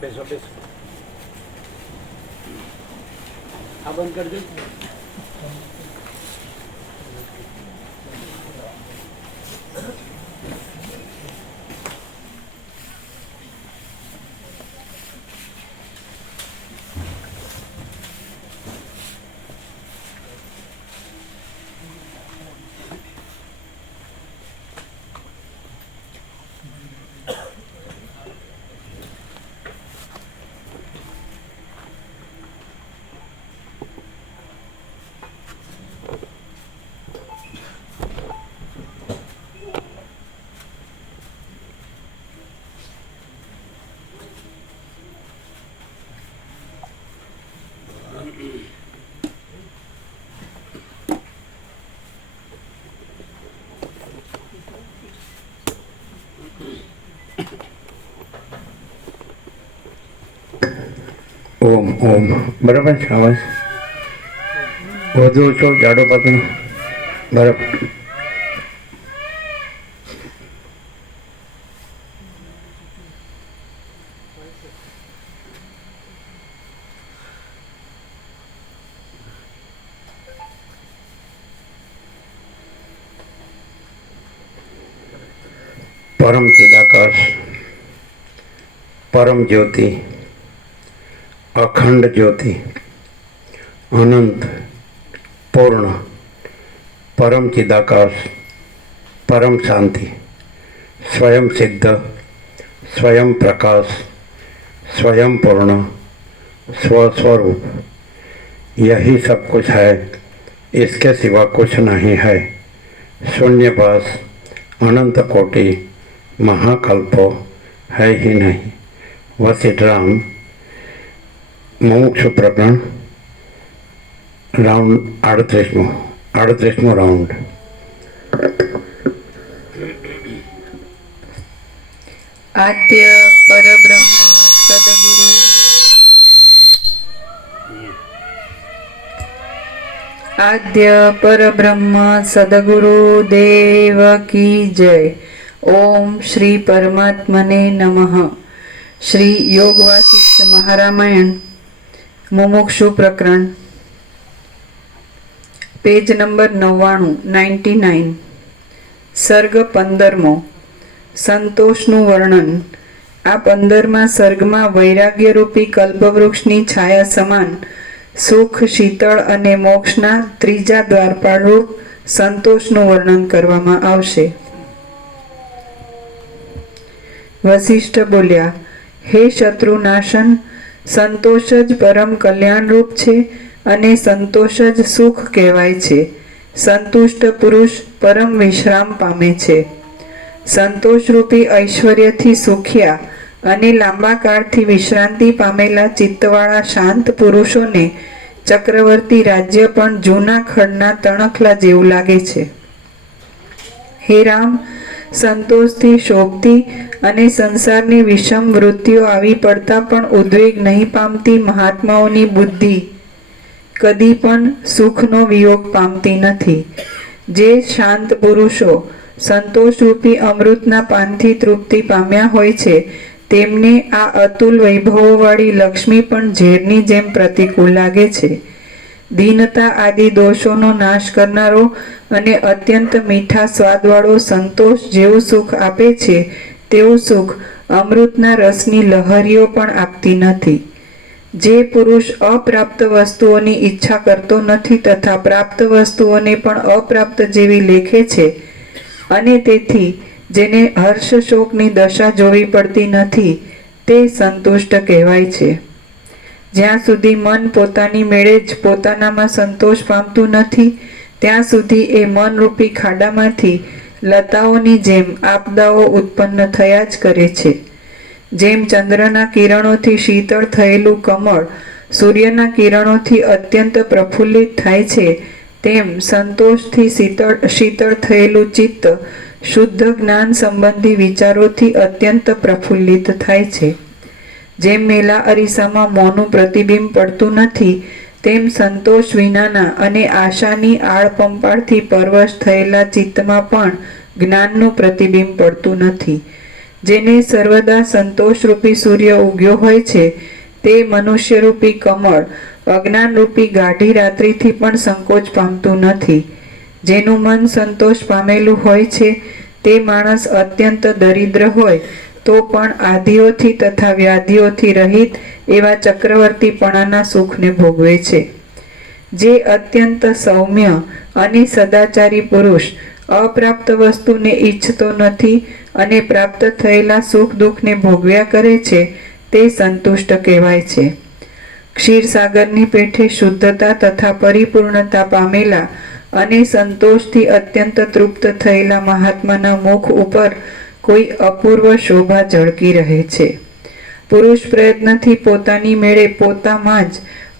બેસો બેસો. આ બંધ કરજો. ઓમ ઓમ બરાબર છે અવાજ? વધુ ઓછો જાડો પાતળો બરાબર. પરમ ચિદાકાશ, પરમ જ્યોતિ, અખંડ જ્યોતિ, અનંત પૂર્ણ, પરમ ચિદાકાશ, परम शांति, स्वयं सिद्ध, स्वयं प्रकाश, स्वयं पूर्ण, स्वस्वरूप, यही सब कुछ है, इसके सिवा कुछ नहीं है। शून्यवास अनंत कोटि महाकल्पो है ही नहीं। वशिष्ठराम मुमुक्षु प्रकरण राउंड 38मो राउंड। आद्य परब्रह्म सदगुरु आद्य परब्रह्म सदगुरु देव की जय। ओम श्री परमात्मने नमः। श्री योग वासिष्ठ महारामायण मुमुक्षु प्रकरण पेज नंबर 99 सर्ग 15मो संतोषનું વર્ણન। આ 15મા સર્ગમાં વૈરાગ્ય રૂપી કલ્પવૃક્ષની છાયા સમાન સુખ, શીતળ અને મોક્ષના ત્રીજા દ્વારપાળ રૂપ સંતોષનું વર્ણન કરવામાં આવશે। વશિષ્ઠ બોલ્યા, હે શત્રુનાશન, સંતોષ જ પરમ કલ્યાણ રૂપ છે અને સંતોષ જ સુખ કહેવાય છે। સંતુષ્ટ પુરુષ પરમ વિશ્રામ પામે છે। સંતોષરૂપી ઐશ્વર્યથી સુખ્યા અને લાંબા કાળથી વિશ્રાંતિ પામેલા ચિત્તવાળા શાંત પુરુષોને ચક્રવર્તી રાજ્ય પણ જૂના ખડના તણખલા જેવું લાગે છે। હે રામ, સંતોષથી શોભતી અને સંસારની વિષમ વૃત્તિઓ આવી પડતા પણ ઉદ્વેગ નહીં પામતી મહાત્માઓની બુદ્ધિ કદી પણ સુખનો વિયોગ પામતી નથી। જે શાંત પુરુષો સંતોષરૂપી અમૃતના પાનથી તૃપ્તિ પામ્યા હોય છે તેમને આ અતુલ વૈભવોવાળી લક્ષ્મી પણ ઝેરની જેમ પ્રતિકૂળ લાગે છે। દીનતા આદિ દોષોનો નાશ કરનારો અને અત્યંત મીઠા સ્વાદવાળો સંતોષ જેવું સુખ આપે છે તેવું સુખ અમૃતના રસની લહરીઓ પણ આપતી નથી। જે પુરુષ અપ્રાપ્ત વસ્તુઓની ઈચ્છા કરતો નથી તથા પ્રાપ્ત વસ્તુઓને પણ અપ્રાપ્ત જેવી લેખે છે અને તેથી જેને હર્ષ શોકની દશા જોવી પડતી નથી તે સંતુષ્ટ કહેવાય છે। જ્યાં સુધી મન પોતાની મેળે જ પોતાનામાં સંતોષ પામતું નથી ત્યાં સુધી એ મનરૂપી ખાડામાંથી લતાઓની જેમ આપદાઓ ઉત્પન્ન થયા જ કરે છે। જેમ ચંદ્રના કિરણોથી શીતળ થયેલું કમળ સૂર્યના કિરણોથી અત્યંત પ્રફુલ્લિત થાય છે તેમ સંતોષથી શીતળ થયેલું ચિત્ત શુદ્ધ જ્ઞાન સંબંધી વિચારોથી અત્યંત પ્રફુલ્લિત થાય છે। જેમ મેલા અરીસામાં મોંનું પ્રતિબિંબ પડતું નથી તેમ સંતોષ વિનાના અને આશાની આળપંપાળથી પરવશ થયેલા ચિત્તમાં પણ જ્ઞાનનું પ્રતિબિંબ પડતું નથી। જેને સર્વદા સંતોષરૂપી સૂર્ય ઉગ્યો હોય છે, તે મનુષ્યરૂપી કમળ અજ્ઞાનરૂપી ગાઢી રાત્રિથી પણ સંકોચ પામતું નથી. જેનું મન સંતોષ પામેલું હોય છે, તે માણસ અત્યંત દરિદ્ર હોય તો પણ આધિઓથી તથા વ્યાધિઓથી રહિત એવા ચક્રવર્તીપણાના સુખને ભોગવે છે. જે અત્યંત સૌમ્ય અને સદાચારી પુરુષ અપ્રાપ્ત વસ્તુને ઈચ્છતો નથી અને પ્રાપ્ત થયેલા સુખ દુઃખને ભોગવ્યા કરે છે, તે સંતુષ્ટ કહેવાય છે. ક્ષીરસાગરની પેઠે શુદ્ધતા તથા પરિપૂર્ણતા પામેલા અને સંતોષથી અત્યંત તૃપ્ત થયેલા મહાત્માના મુખ ઉપર કોઈ અપૂર્વ શોભા ઝળકી રહે છે. પુરુષ પ્રયત્નથી પોતાની મેળે પોતામાં જ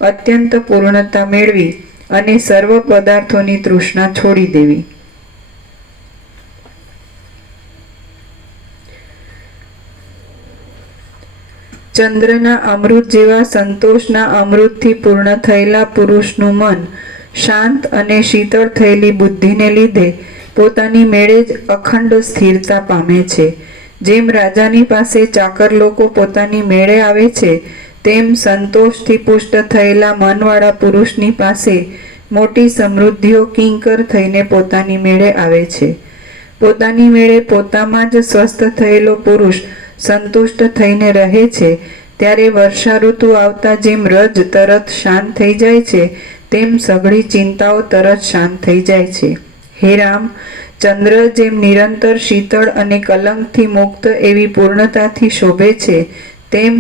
અત્યંત પૂર્ણતા મેળવી અને સર્વ પદાર્થોની તૃષ્ણા છોડી દેવી. ચંદ્રના અમૃત જેવા સંતોષના અમૃતથી પૂર્ણ થયેલા પુરુષનું મન શાંત અને શીતળ થયેલી બુદ્ધિને લીધે પોતાની મેળે જ અખંડ સ્થિરતા પામે છે. જેમ રાજાની પાસે ચાકર લોકો પોતાની મેળે આવે છે, તેમ સંતોષથી પુષ્ટ થયેલા મનવાળા પુરુષની પાસે મોટી સમૃદ્ધિઓ કિંકર થઈને પોતાની મેળે આવે છે. પોતાની મેળે પોતામાં જ સ્વસ્થ થયેલો પુરુષ સંતુષ્ટ થઈને રહે છે, ત્યારે વર્ષા ઋતુ આવતા જેમ રજ તરત શાંત થઈ જાય છે, તેમ સઘળી ચિંતાઓ તરત શાંત થઈ જાય છે. હે રામ, ચંદ્ર જેમ નિરંતર શીતળ અને કલંકથી મુક્ત એવી પૂર્ણતાથી શોભે છે, તેમ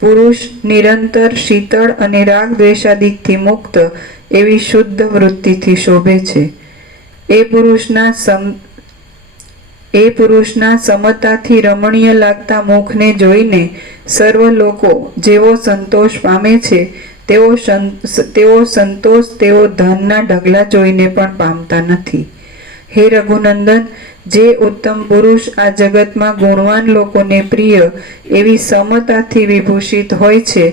પુરુષ નિરંતર શીતળ અને રાગ દ્વેષાદિકથી મુક્ત એવી શુદ્ધ વૃત્તિથી શોભે છે. એ પુરુષના સમતાથી રમણીય લાગતા મુખને જોઈને સર્વ લોકો જેવો સંતોષ પામે છે, તેવો સંતોષ તેઓ ધનના ઢગલા જોઈને પણ પામતા નથી. હે રઘુનંદન, જે ઉત્તમ પુરુષ આ જગતમાં ગુણવાન લોકોને પ્રિય એવી સમતાથી વિભૂષિત હોય છે,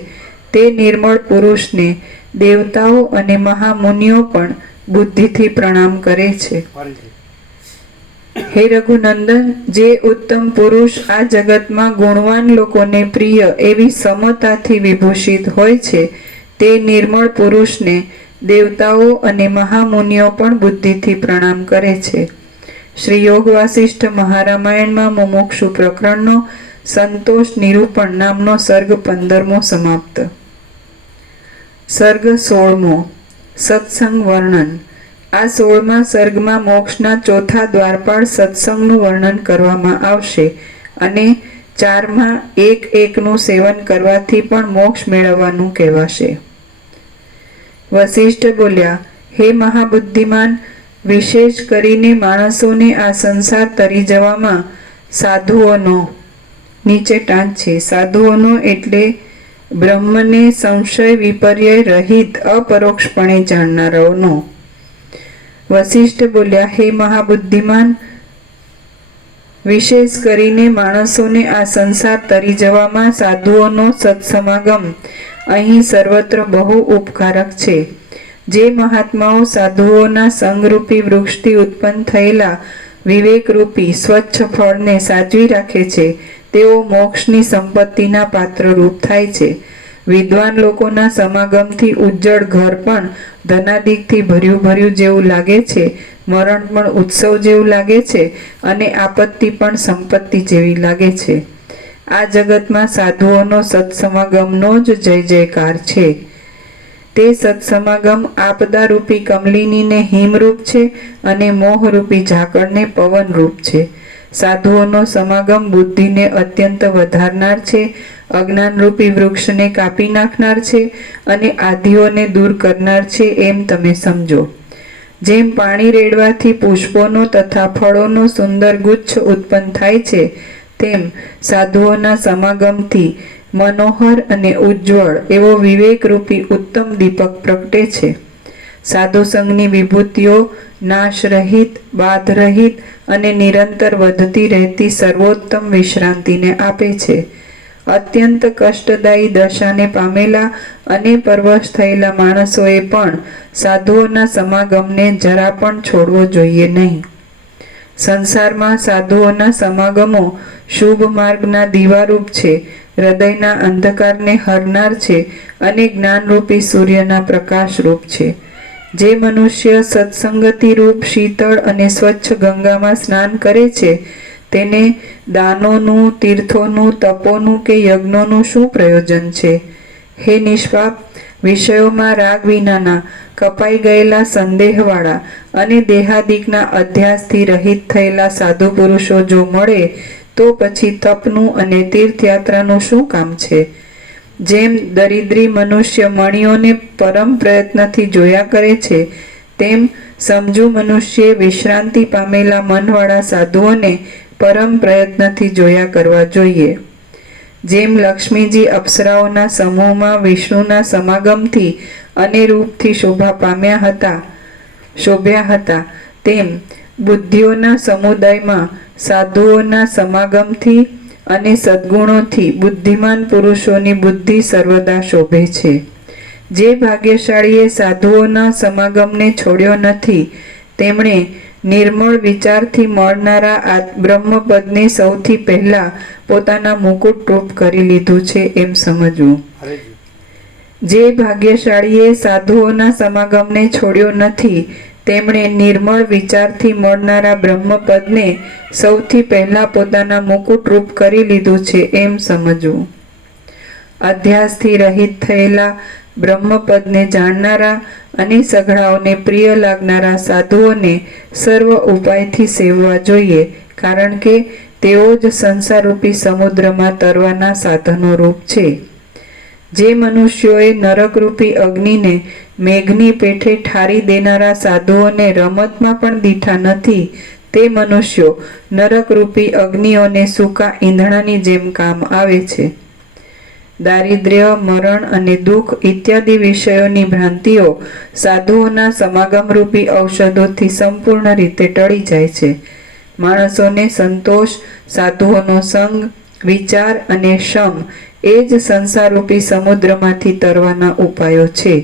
તે નિર્મળ પુરુષને દેવતાઓ અને મહામુનિઓ પણ બુદ્ધિથી પ્રણામ કરે છે. હે રઘુનંદન, જે ઉત્તમ પુરુષ આ જગતમાં ગુણવાન લોકોને પ્રિય એવી સમતાથી વિભૂષિત હોય છે, તે નિર્મળ પુરુષને દેવતાઓ અને મહામુનિઓ પણ બુદ્ધિથી પ્રણામ કરે છે. શ્રી યોગ વાસિષ્ઠ મહારામાયણમાં મુમુક્ષુ પ્રકરણનો સંતોષ નિરૂપણ નામનો સર્ગ 15મો સમાપ્ત. સર્ગ 16મો સત્સંગ વર્ણન. આ 16મા સર્ગમાં મોક્ષના ચોથા દ્વારપાળ સત્સંગનું વર્ણન કરવામાં આવશે અને 4માં એકનું સેવન કરવાથી પણ મોક્ષ મેળવવાનું કહેવાશે. વશિષ્ઠ બોલ્યા, હે મહાબુદ્ધિમાન, વિશેષ કરીને માણસોને આ સંસાર તરી જવામાં સાધુઓનો, નીચે ટાંચ છે, સાધુઓનો એટલે બ્રહ્મને સંશય વિપર્ય રહિત અપરોક્ષપણે જાણનારાઓનો. વશિષ્ઠ બોલ્યા, હે મહાબુદ્ધિમાન, વિશેષ કરીને માણસોને આ સંસાર તરી જવામાં સાધુઓનો સત્સમાગમ અહીં સર્વત્ર બહુ ઉપકારક છે. જે મહાત્માઓ સાધુઓના સંગરૂપી વૃક્ષથી ઉત્પન્ન થયેલા વિવેકરૂપી સ્વચ્છ ફળને સાચવી રાખે છે, તેઓ મોક્ષની સંપત્તિના પાત્રરૂપ થાય છે. વિદ્વાન લોકોના સમાગમથી ઉજ્જળ ઘર પણ ધનાદિકથી ભર્યું જેવું લાગે છે, મરણ પણ ઉત્સવ જેવું લાગે છે અને આપત્તિ પણ સંપત્તિ જેવી લાગે છે. આ જગતમાં સાધુઓનો સત્સમાગમનો જ જય જયકાર છે. તે સત્સમાગમ આપદારૂપી કમલિનીને હિમરૂપ છે અને મોહરૂપી ઝાકળને પવનરૂપ છે. સાધુઓનો સમાગમ બુદ્ધિને અત્યંત વધારનાર છે, અજ્ઞાનરૂપી વૃક્ષને કાપી નાખનાર છે અને આધિઓને દૂર કરનાર છે, એમ તમે સમજો. જેમ પાણી રેડવાથી પુષ્પોનો તથા ફળોનો સુંદર ગુચ્છ ઉત્પન્ન થાય છે, તેમ સાધુઓના સમાગમથી મનોહર અને ઉજ્જવળ એવો વિવેકરૂપી ઉત્તમ દીપક પ્રગટે છે. સાધુ સંઘની વિભૂતિઓ નાશરહિત, બાધરહિત અને નિરંતર વધતી રહેતી સર્વોત્તમ વિશ્રાંતિને આપે છે. અત્યંત કષ્ટદાયી દશાને પામેલા અને પરવશ થયેલા માણસોએ પણ સાધુઓના સમાગમને જરા પણ છોડવો જોઈએ નહીં. સંસારમાં સાધુઓના સમાગમો શુભ માર્ગના દીવારૂપ છે, હૃદયના અંધકારને હરનાર છે અને જ્ઞાનરૂપી સૂર્યના પ્રકાશરૂપ છે. જે મનુષ્ય સત્સંગતિ રૂપ શીતળ અને સ્વચ્છ ગંગામાં સ્નાન કરે છે તેને દાનોનું, તીર્થોનું, તપોનું કે યજ્ઞોનું શું પ્રયોજન છે? હે નિષ્પાપ, વિષયોમાં રાગ વિનાના, કપાઈ ગયેલા સંદેહવાળા અને દેહાદિકના અધ્યાસથી રહિત થયેલા સાધુ પુરુષો જો મળે તો પછી તપનું અને તીર્થયાત્રાનું શું કામ છે? જેમ દરિદ્રી મનુષ્ય મણીઓને પરમ પ્રયત્નથી જોયા કરે છે તેમ સમજુ મનુષ્ય વિશ્રાંતિ પામેલા મનવાળા સાધુઓને પરમ પ્રયત્નથી જોયા કરવા જોઈએ. જેમ લક્ષ્મીજી અપ્સરાઓના સમૂહમાં વિષ્ણુના સમાગમથી અને રૂપથી શોભ્યા હતા તેમ બુદ્ધિઓના સમુદાયમાં સાધુઓના સમાગમથી અને સદ્ગુણોથી બુદ્ધિમાન પુરુષોની બુદ્ધિ સર્વદા શોભે છે. જે ભાગ્યશાળીએ સાધુઓના સમાગમને છોડ્યો નથી તેમણે નિર્મળ વિચારથી મળનારા બ્રહ્મપદને સૌથી પહેલા પોતાના મુકુટરૂપ કરી લીધું છે એમ સમજવું. જે ભાગ્યશાળીએ સાધુઓના સમાગમને છોડ્યો નથી તેમણે નિર્મળ વિચારથી મળનારા બ્રહ્મપદને સૌથી પહેલા પોતાના મુકુટરૂપ કરી લીધું છે એમ સમજવું. અધ્યાસથી રહિત થયેલા બ્રહ્મપદને જાણનારા અને સઘળાઓને પ્રિય લાગનારા સાધુઓને સર્વ ઉપાયથી સેવવા જોઈએ, કારણ કે તેઓ જ સંસારરૂપી સમુદ્રમાં તરવાના સાધનો રૂપ છે. જે મનુષ્યોએ નરકરૂપી અગ્નિને મેઘની પેઠે ઠારી દેનારા સાધુઓને રમતમાં પણ દીઠા નથી તે મનુષ્યો નરકરૂપી અગ્નિઓને સૂકા ઈંધણાની જેમ કામ આવે છે. દારિદ્ર્ય, મરણ અને દુઃખ ઇત્યાદિ વિષયોની ભ્રાંતિઓ સાધુઓના સમાગમરૂપી ઔષધોથી સંપૂર્ણ રીતે ટળી જાય છે. માણસોને સંતોષ, સાધુઓનો સંગ, વિચાર અને શમ એ જ સંસારરૂપી સમુદ્રમાંથી તરવાના ઉપાયો છે.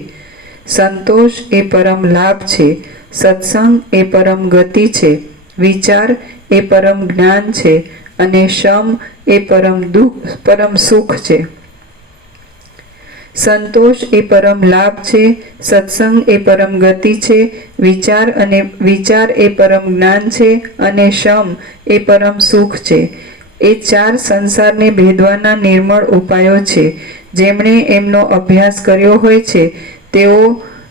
સંતોષ એ પરમ લાભ છે, સત્સંગ એ પરમ ગતિ છે, વિચાર એ પરમ જ્ઞાન છે અને શમ એ પરમ સુખ છે. સંતોષ એ પરમ લાભ છે, સત્સંગ એ પરમ ગતિ છે, વિચાર એ પરમ જ્ઞાન છે અને શમ એ પરમ સુખ છે. એ ચાર સંસારને ભેદવાના નિર્મળ ઉપાયો છે. જેમણે એમનો અભ્યાસ કર્યો હોય છે તેઓ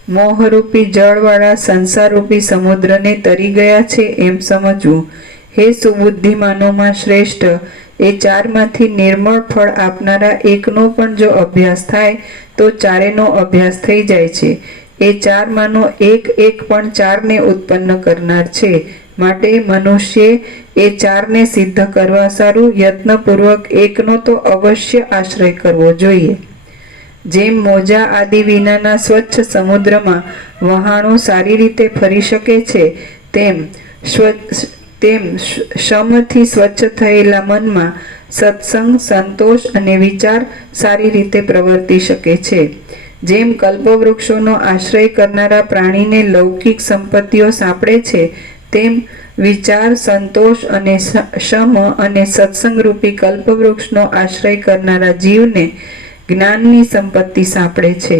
મોહરૂપી જળવાળા સંસારરૂપી સમુદ્રને તરી ગયા છે એમ સમજવું. હે સુબુદ્ધિમાનોમાં શ્રેષ્ઠ, એ ચારમાંથી નિર્મળ ફળ આપનારા એકનો પણ જો અભ્યાસ થાય તો ચારેનો અભ્યાસ થઈ જાય છે. એ ચારમાંનો એક પણ ચારને ઉત્પન્ન કરનાર છે. માટે મનુષ્યે એ ચારને સિદ્ધ કરવા સારું યત્નપૂર્વક એકનો તો અવશ્ય આશ્રય કરવો જોઈએ. જેમ મોજા આદિ વિનાના સ્વચ્છ સમુદ્રમાં વહાણો સારી રીતે ફરી શકે છે તેમ શમથી સ્વચ્છ થયેલા મનમાં સત્સંગ, સંતોષ અને વિચાર સારી રીતે પ્રવર્તી શકે છે. જેમ કલ્પવૃક્ષોનો આશ્રય કરનારા પ્રાણીને લૌકિક સંપત્તિઓ સાંપડે છે તેમ વિચાર, સંતોષ અને શમ અને સત્સંગરૂપી કલ્પવૃક્ષનો આશ્રય કરનારા જીવને જ્ઞાનની સંપત્તિ સાંપડે છે.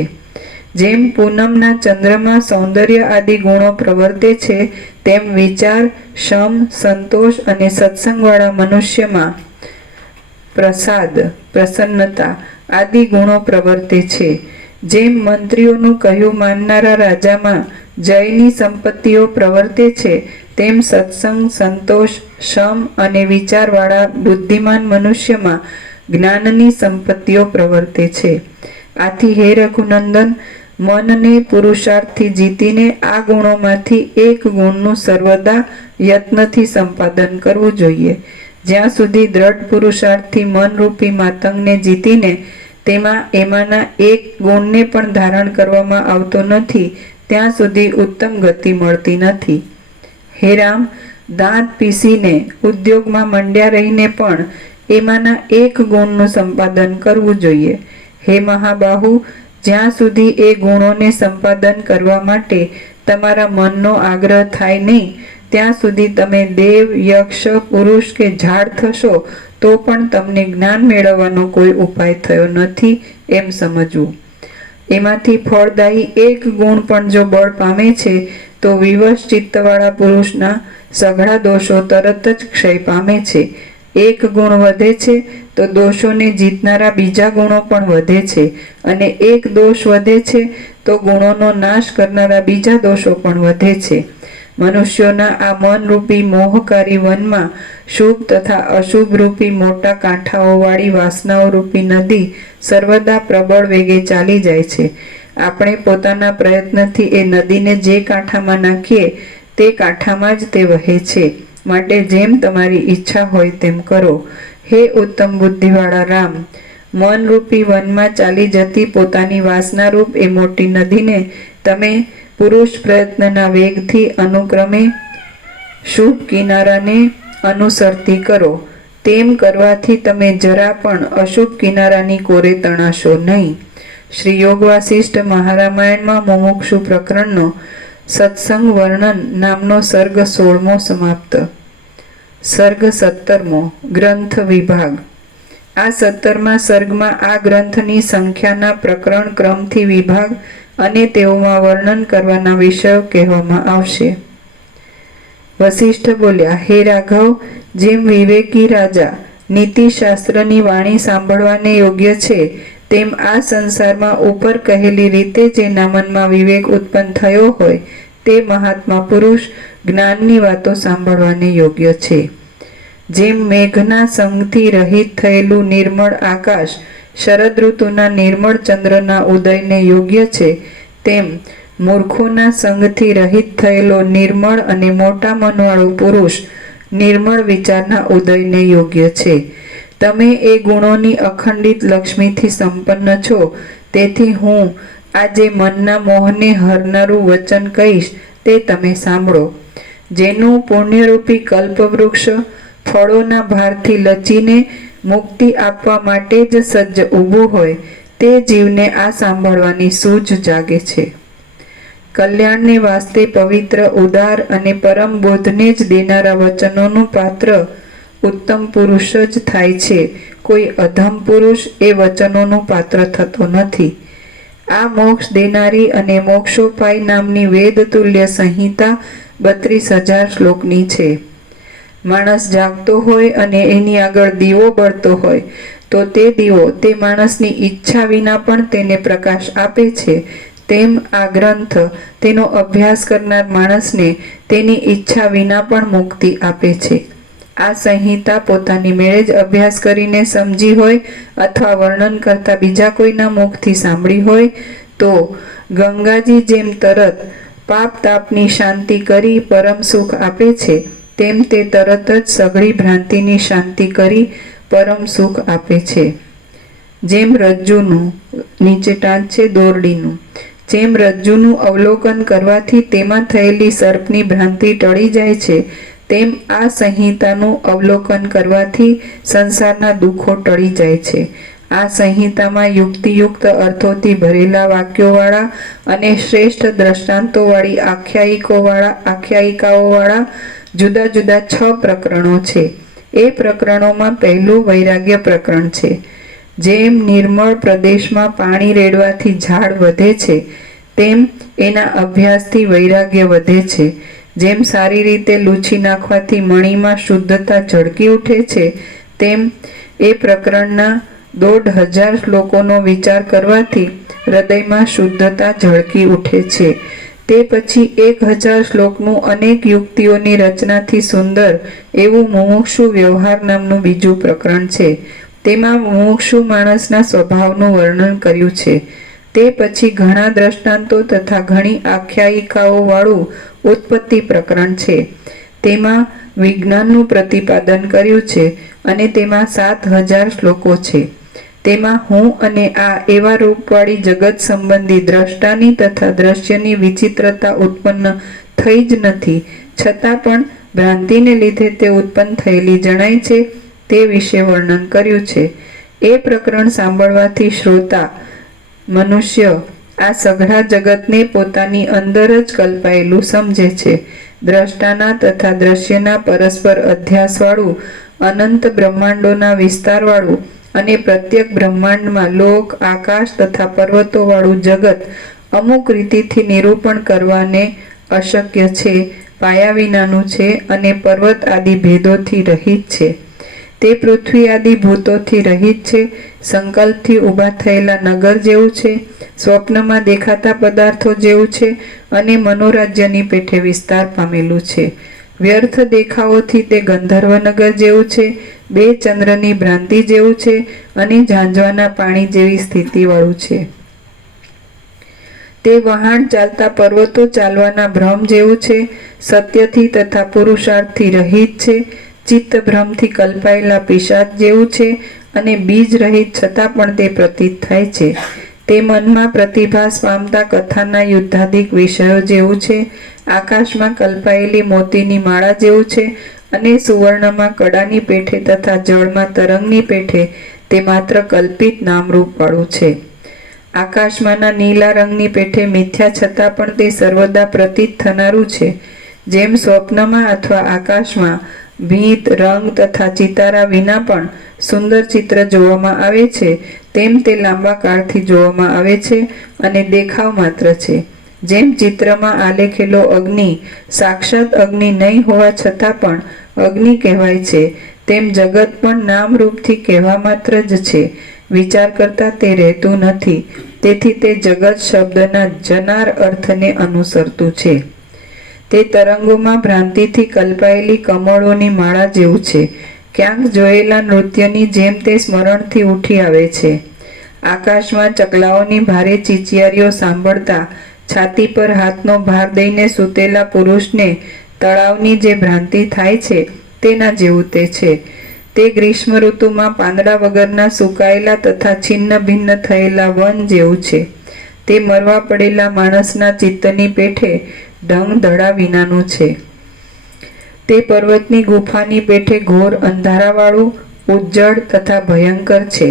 જેમ પૂનમના ચંદ્રમાં સૌંદર્ય આદિ ગુણો પ્રવર્તે છે તેમ વિચાર, શમ, સંતોષ અને સત્સંગવાળા મનુષ્યમાં પ્રસાદ, પ્રસન્નતા આદિ ગુણો પ્રવર્તે છે. જેમ મંત્રીઓનું કહ્યું માનનારા રાજામાં જયની સંપત્તિઓ પ્રવર્તે છે તેમ સત્સંગ, સંતોષ, શમ અને વિચારવાળા બુદ્ધિમાન મનુષ્યમાં જ્ઞાનની સંપત્તિઓ પ્રવર્તે છે. આથી હે રઘુનંદન, મનને પુરુષાર્થથી જીતીને આ ગુણોમાંથી એક ગુણનું સર્વદા યત્નથી સંપાદન કરવું જોઈએ. જ્યાં સુધી દ્રઢ પુરુષાર્થથી મનરૂપી માતંગને જીતીને એમાંના એક ગુણને પણ ધારણ કરવામાં આવતો નથી ત્યાં સુધી ઉત્તમ ગતિ મળતી નથી. હે રામ, દાંત પીસીને ઉદ્યોગમાં મંડ્યા રહીને પણ એમાંના એક ગુણનું સંપાદન કરવું જોઈએ. હે મહાબાહુ, જ્યાં સુધી એ ગુણોને સંપાદન કરવા માટે તમારા મનનો આગ્રહ થાય નહીં ત્યાં સુધી તમે દેવ, યક્ષ, પુરુષ કે ઝાડ થશો તો પણ તમને જ્ઞાન મેળવવાનો કોઈ ઉપાય થયો નથી એમ સમજવું. એમાંથી ફળદાયી એક ગુણ પણ જો બળ પામે છે તો વિવશ ચિત્તવાળા પુરુષના સઘળા દોષો તરત જ ક્ષય પામે છે. એક ગુણ વધે છે તો દોષોને જીતનારા બીજા ગુણો પણ વધે છે, અને એક દોષ વધે છે તો ગુણોનો નાશ કરનારા બીજા દોષો પણ વધે છે. મનુષ્યોના આ મનરૂપી મોહકારી વનમાં શુભ તથા અશુભ રૂપી મોટા કાંઠાઓવાળી વાસનાઓ રૂપી નદી સર્વદા પ્રબળ વેગે ચાલી જાય છે. આપણે પોતાના પ્રયત્નથી એ નદીને જે કાંઠામાં નાખીએ તે કાંઠામાં જ તે વહે છે. માટે જેમ તમારી ઈચ્છા હોય તેમ કરો. હે ઉત્તમ બુદ્ધિવાળા રામ, મનરૂપી વનમાં ચાલી જતી પોતાની વાસનારૂપ એ મોટી નદીને તમે પુરુષ પ્રયત્નના વેગથી અનુક્રમે શુભ કિનારાને અનુસરતી કરો. તેમ કરવાથી તમે જરા પણ અશુભ કિનારાની કોરે તણાશો નહીં. શ્રી યોગ વાસિષ્ઠ મહારામાયણમાં મુમુક્ષુ પ્રકરણનો સત્સંગ વર્ણન નામનો સર્ગ 16મો સમાપ્ત. સર્ગ 17મો ગ્રંથ વિભાગ. આ 17મા સર્ગમાં આ ગ્રંથની સંખ્યાના પ્રકરણ ક્રમથી વિભાગ અને તેઓમાં વર્ણન કરવાના વિષયો કહેવામાં આવશે. વસિષ્ઠ બોલ્યા, હે રાઘવ, જેમ વિવેકી રાજા નીતિશાસ્ત્રની વાણી સાંભળવાને યોગ્ય છે, તેમ આ સંસારમાં ઉપર કહેલી રીતે જેના મનમાં વિવેક ઉત્પન્ન થયો હોય તે મહાત્મા પુરુષ જ્ઞાનની વાતો સાંભળવાને યોગ્ય છે. જેમ મેઘના સંગથી રહિત થયેલું નિર્મળ આકાશ શરદ ઋતુના નિર્મળ ચંદ્રના ઉદયને યોગ્ય છે, તેમ મૂર્ખોના સંગથી રહિત થયેલો નિર્મળ અને મોટા મનવાળો પુરુષ નિર્મળ વિચારના ઉદયને યોગ્ય છે. તમે એ ગુણોની અખંડિત લક્ષ્મીથી સંપન્ન છો, તેથી હું આજે મનના મોહને હરનારું વચન કહીશ તે તમે સાંભળો. જેનું પુણ્યરૂપી કલ્પવૃક્ષ ફળોના ભારથી લચીને મુક્તિ આપવા માટે જ સજ્જ ઊભું હોય તે જીવને આ સાંભળવાની સૂઝ જાગે છે. કલ્યાણને વાસ્તે પવિત્ર, ઉદાર અને પરમ બોધને જ દેનારા વચનોનું પાત્ર ઉત્તમ પુરુષ જ થાય છે. કોઈ અધમ પુરુષ એ વચનોનું પાત્ર થતો નથી. આ મોક્ષ દેનારી અને મોક્ષોપાય નામની વેદતુલ્ય સંહિતા 32,000 શ્લોકની છે. માણસ જાગતો હોય અને એની આગળ દીવો બળતો હોય તો તે દીવો તે માણસની ઈચ્છા વિના પણ તેને પ્રકાશ આપે છે. તેમ આ ગ્રંથ તેનો અભ્યાસ કરનાર માણસને તેની ઈચ્છા વિના પણ મુક્તિ આપે છે. આ સંહિતા પોતાની મેળે જ અભ્યાસ કરીને સમજી હોય અથવા વર્ણન કરતા બીજા કોઈના મુખથી સાંભળી હોય તો ગંગાજી જેમ તરત પાપ તાપની શાંતિ કરી પરમ સુખ આપે છે, તેમ તે તરત જ સઘળી ભ્રાંતિની શાંતિ કરી પરમ સુખ આપે છે. જેમ રજ્જુનું, નીચે ટાંક છે દોરડીનું, જેમ રજ્જુનું અવલોકન કરવાથી તેમાં થયેલી સર્પની ભ્રાંતિ ટળી જાય છે, તેમ આ સંહિતાનું અવલોકન કરવાથી સંસારના દુઃખો ટળી જાય છે. આ સંહિતામાં યુક્તિયુક્ત અર્થોથી ભરેલા વાક્યોવાળા અને શ્રેષ્ઠ દ્રષ્ટાંતોવાળી આખ્યાયિકાઓવાળા જુદા જુદા 6 પ્રકરણો છે. એ પ્રકરણોમાં પહેલું વૈરાગ્ય પ્રકરણ છે. જેમ નિર્મળ પ્રદેશમાં પાણી રેડવાથી ઝાડ વધે છે, તેમ એના અભ્યાસથી વૈરાગ્ય વધે છે. જેમ સારી રીતે લૂછી નાખવાથી મણીમાં શુદ્ધતા ઝળકી ઉઠે છે, તેમ એ પ્રકરણના 1,500 શ્લોકોનો વિચાર કરવાથી હૃદયમાં શુદ્ધતા ઝળકી ઉઠે છે. તે પછી 1,000 શ્લોકનું અનેક યુક્તિઓની રચનાથી સુંદર એવું મુમુક્ષુ વ્યવહાર નામનું બીજું પ્રકરણ છે. તેમાં મુમુક્ષુ માણસના સ્વભાવનું વર્ણન કર્યું છે. તે પછી ઘણા દ્રષ્ટાંતો તથા ઘણી આખ્યાયિકાઓ વાળું ઉત્પત્તિ પ્રકરણ છે. તેમાં વિજ્ઞાનનું પ્રતિપાદન કર્યું છે અને તેમાં 7,000 શ્લોકો છે. તેમાં હું અને આ એવા રૂપવાળી જગત સંબંધી દ્રષ્ટાની તથા દ્રશ્યની વિચિત્રતા ઉત્પન્ન થઈ જ નથી, છતાં પણ ભ્રાંતિને લીધે તે ઉત્પન્ન થયેલી જણાય છે તે વિશે વર્ણન કર્યું છે. એ પ્રકરણ સાંભળવાથી શ્રોતા મનુષ્ય આ સઘળા જગતને પોતાની અંદર જ કલ્પાયેલું સમજે છે. દ્રષ્ટાના તથા દ્રશ્યના પરસ્પર અધ્યાસવાળું અનંત બ્રહ્માંડોના વિસ્તારવાળું અને પ્રત્યેક બ્રહ્માંડમાં લોક, આકાશ તથા પર્વતોવાળું જગત અમુક રીતિથી નિરૂપણ કરવાને અશક્ય છે, પાયા વિનાનું છે અને પર્વત આદિ ભેદોથી રહિત છે. તે પૃથ્વી આદિ ભૂતોથી રહિત છે, સંકલ્પથી ઊભા થયેલા નગર જેવું છે, સ્વપ્નમાં દેખાતા પદાર્થો જેવું છે અને મનોરાજ્યની પેઠે વિસ્તાર પામેલું છે. વ્યર્થ દેખાવોથી તે ગંધર્વનગર જેવું છે, બે ચંદ્રની ભ્રાંતિ જેવું છે અને ઝાંઝવાના પાણી જેવી સ્થિતિવાળું છે. તે વહાણ ચાલતા પર્વતો ચાલવાના ભ્રમ જેવું છે, સત્યથી તથા પુરુષાર્થથી રહિત છે, ચિત્ત ભ્રમથી કલ્પાયેલા પિશાચ જેવું છે અને બીજ રહિત છતાં પણ તે પ્રતીત થાય છે. તે મનમાં પ્રતિભાસ પામતા કથાના યુદ્ધાદિક વિષયો જેવું છે, આકાશમાં કલ્પાયેલી મોતીની માળા જેવું છે અને સુવર્ણમાં કડાની પેઠે તથા જળમાં તરંગની પેઠે તે માત્ર કલ્પિત નામરૂપવાળું છે. આકાશમાંના નીલા રંગની પેઠે મિથ્યા છતાં પણ તે સર્વદા પ્રતીત થનારું છે. જેમ સ્વપ્નમાં અથવા આકાશમાં ભીત, રંગ તથા ચિતારા વિના પણ સુંદર ચિત્ર જોવામાં આવે છે, તેમ તે લાંબા કાળથી જોવામાં આવે છે અને દેખાવ માત્ર છે. જેમ ચિત્રમાં આલેખેલો અગ્નિ સાક્ષાત અગ્નિ નહીં હોવા છતાં પણ અગ્નિ કહેવાય છે, તેમ જગત પણ નામરૂપથી કહેવા માત્ર જ છે, વિચાર કરતા તે રહેતું નથી. તેથી તે જગત શબ્દના જનાર અર્થને અનુસરતું છે. તે તરંગોમાં ભ્રાંતિથી કલ્પાયેલી કમળોની માળા જેવું છે. ક્યાંક જોયેલા નૃત્યની જેમ તે સ્મરણથી ઉઠી આવે છે. આકાશમાં ચકલાઓની ભારે ચીચિયારીઓ સાંભળતા છાતી પર હાથનો ભાર દઈને સૂતેલા પુરુષને તળાવની જે ભ્રાંતિ થાય છે, તેના જેવું તે છે. તે ગ્રીષ્મ ઋતુમાં પાંદડા વગરના સુકાયેલા તથા છિન્ન ભિન્ન થયેલા વન જેવું છે. તે મરવા પડેલા માણસના ચિત્તની પેઠે ઢંગ ધડા વિનાનું છે. તે પર્વતની ગુફાની પેઠે ઘોર અંધારાવાળું, ઉજ્જડ તથા ભયંકર છે.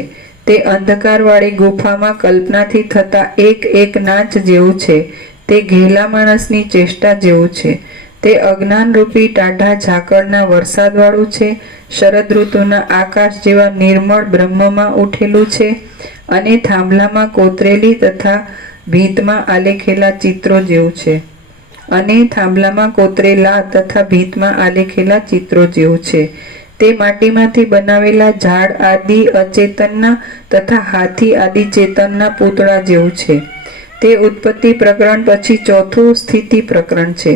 તે અંધકારવાળી ગુફામાં કલ્પનાથી થતા એક એક નાચ જેવું છે. તે ઘેલા માણસની ચેષ્ટા જેવું છે. તે અજ્ઞાનરૂપી ટાઢા ઝાકળના વરસાદવાળું છે. શરદ ઋતુના આકાશ જેવા નિર્મળ બ્રહ્મમાં ઉઠેલું છે અને થાંભલામાં કોતરેલી તથા ભીંતમાં આલેખેલા ચિત્રો જેવું છે. તે માટીમાંથી બનાવેલા ઝાડ આદિ અચેતનના તથા હાથી આદિ ચેતનના પૂતળા જેવું છે. તે ઉત્પત્તિ પ્રકરણ પછી ચોથું સ્થિતિ પ્રકરણ છે.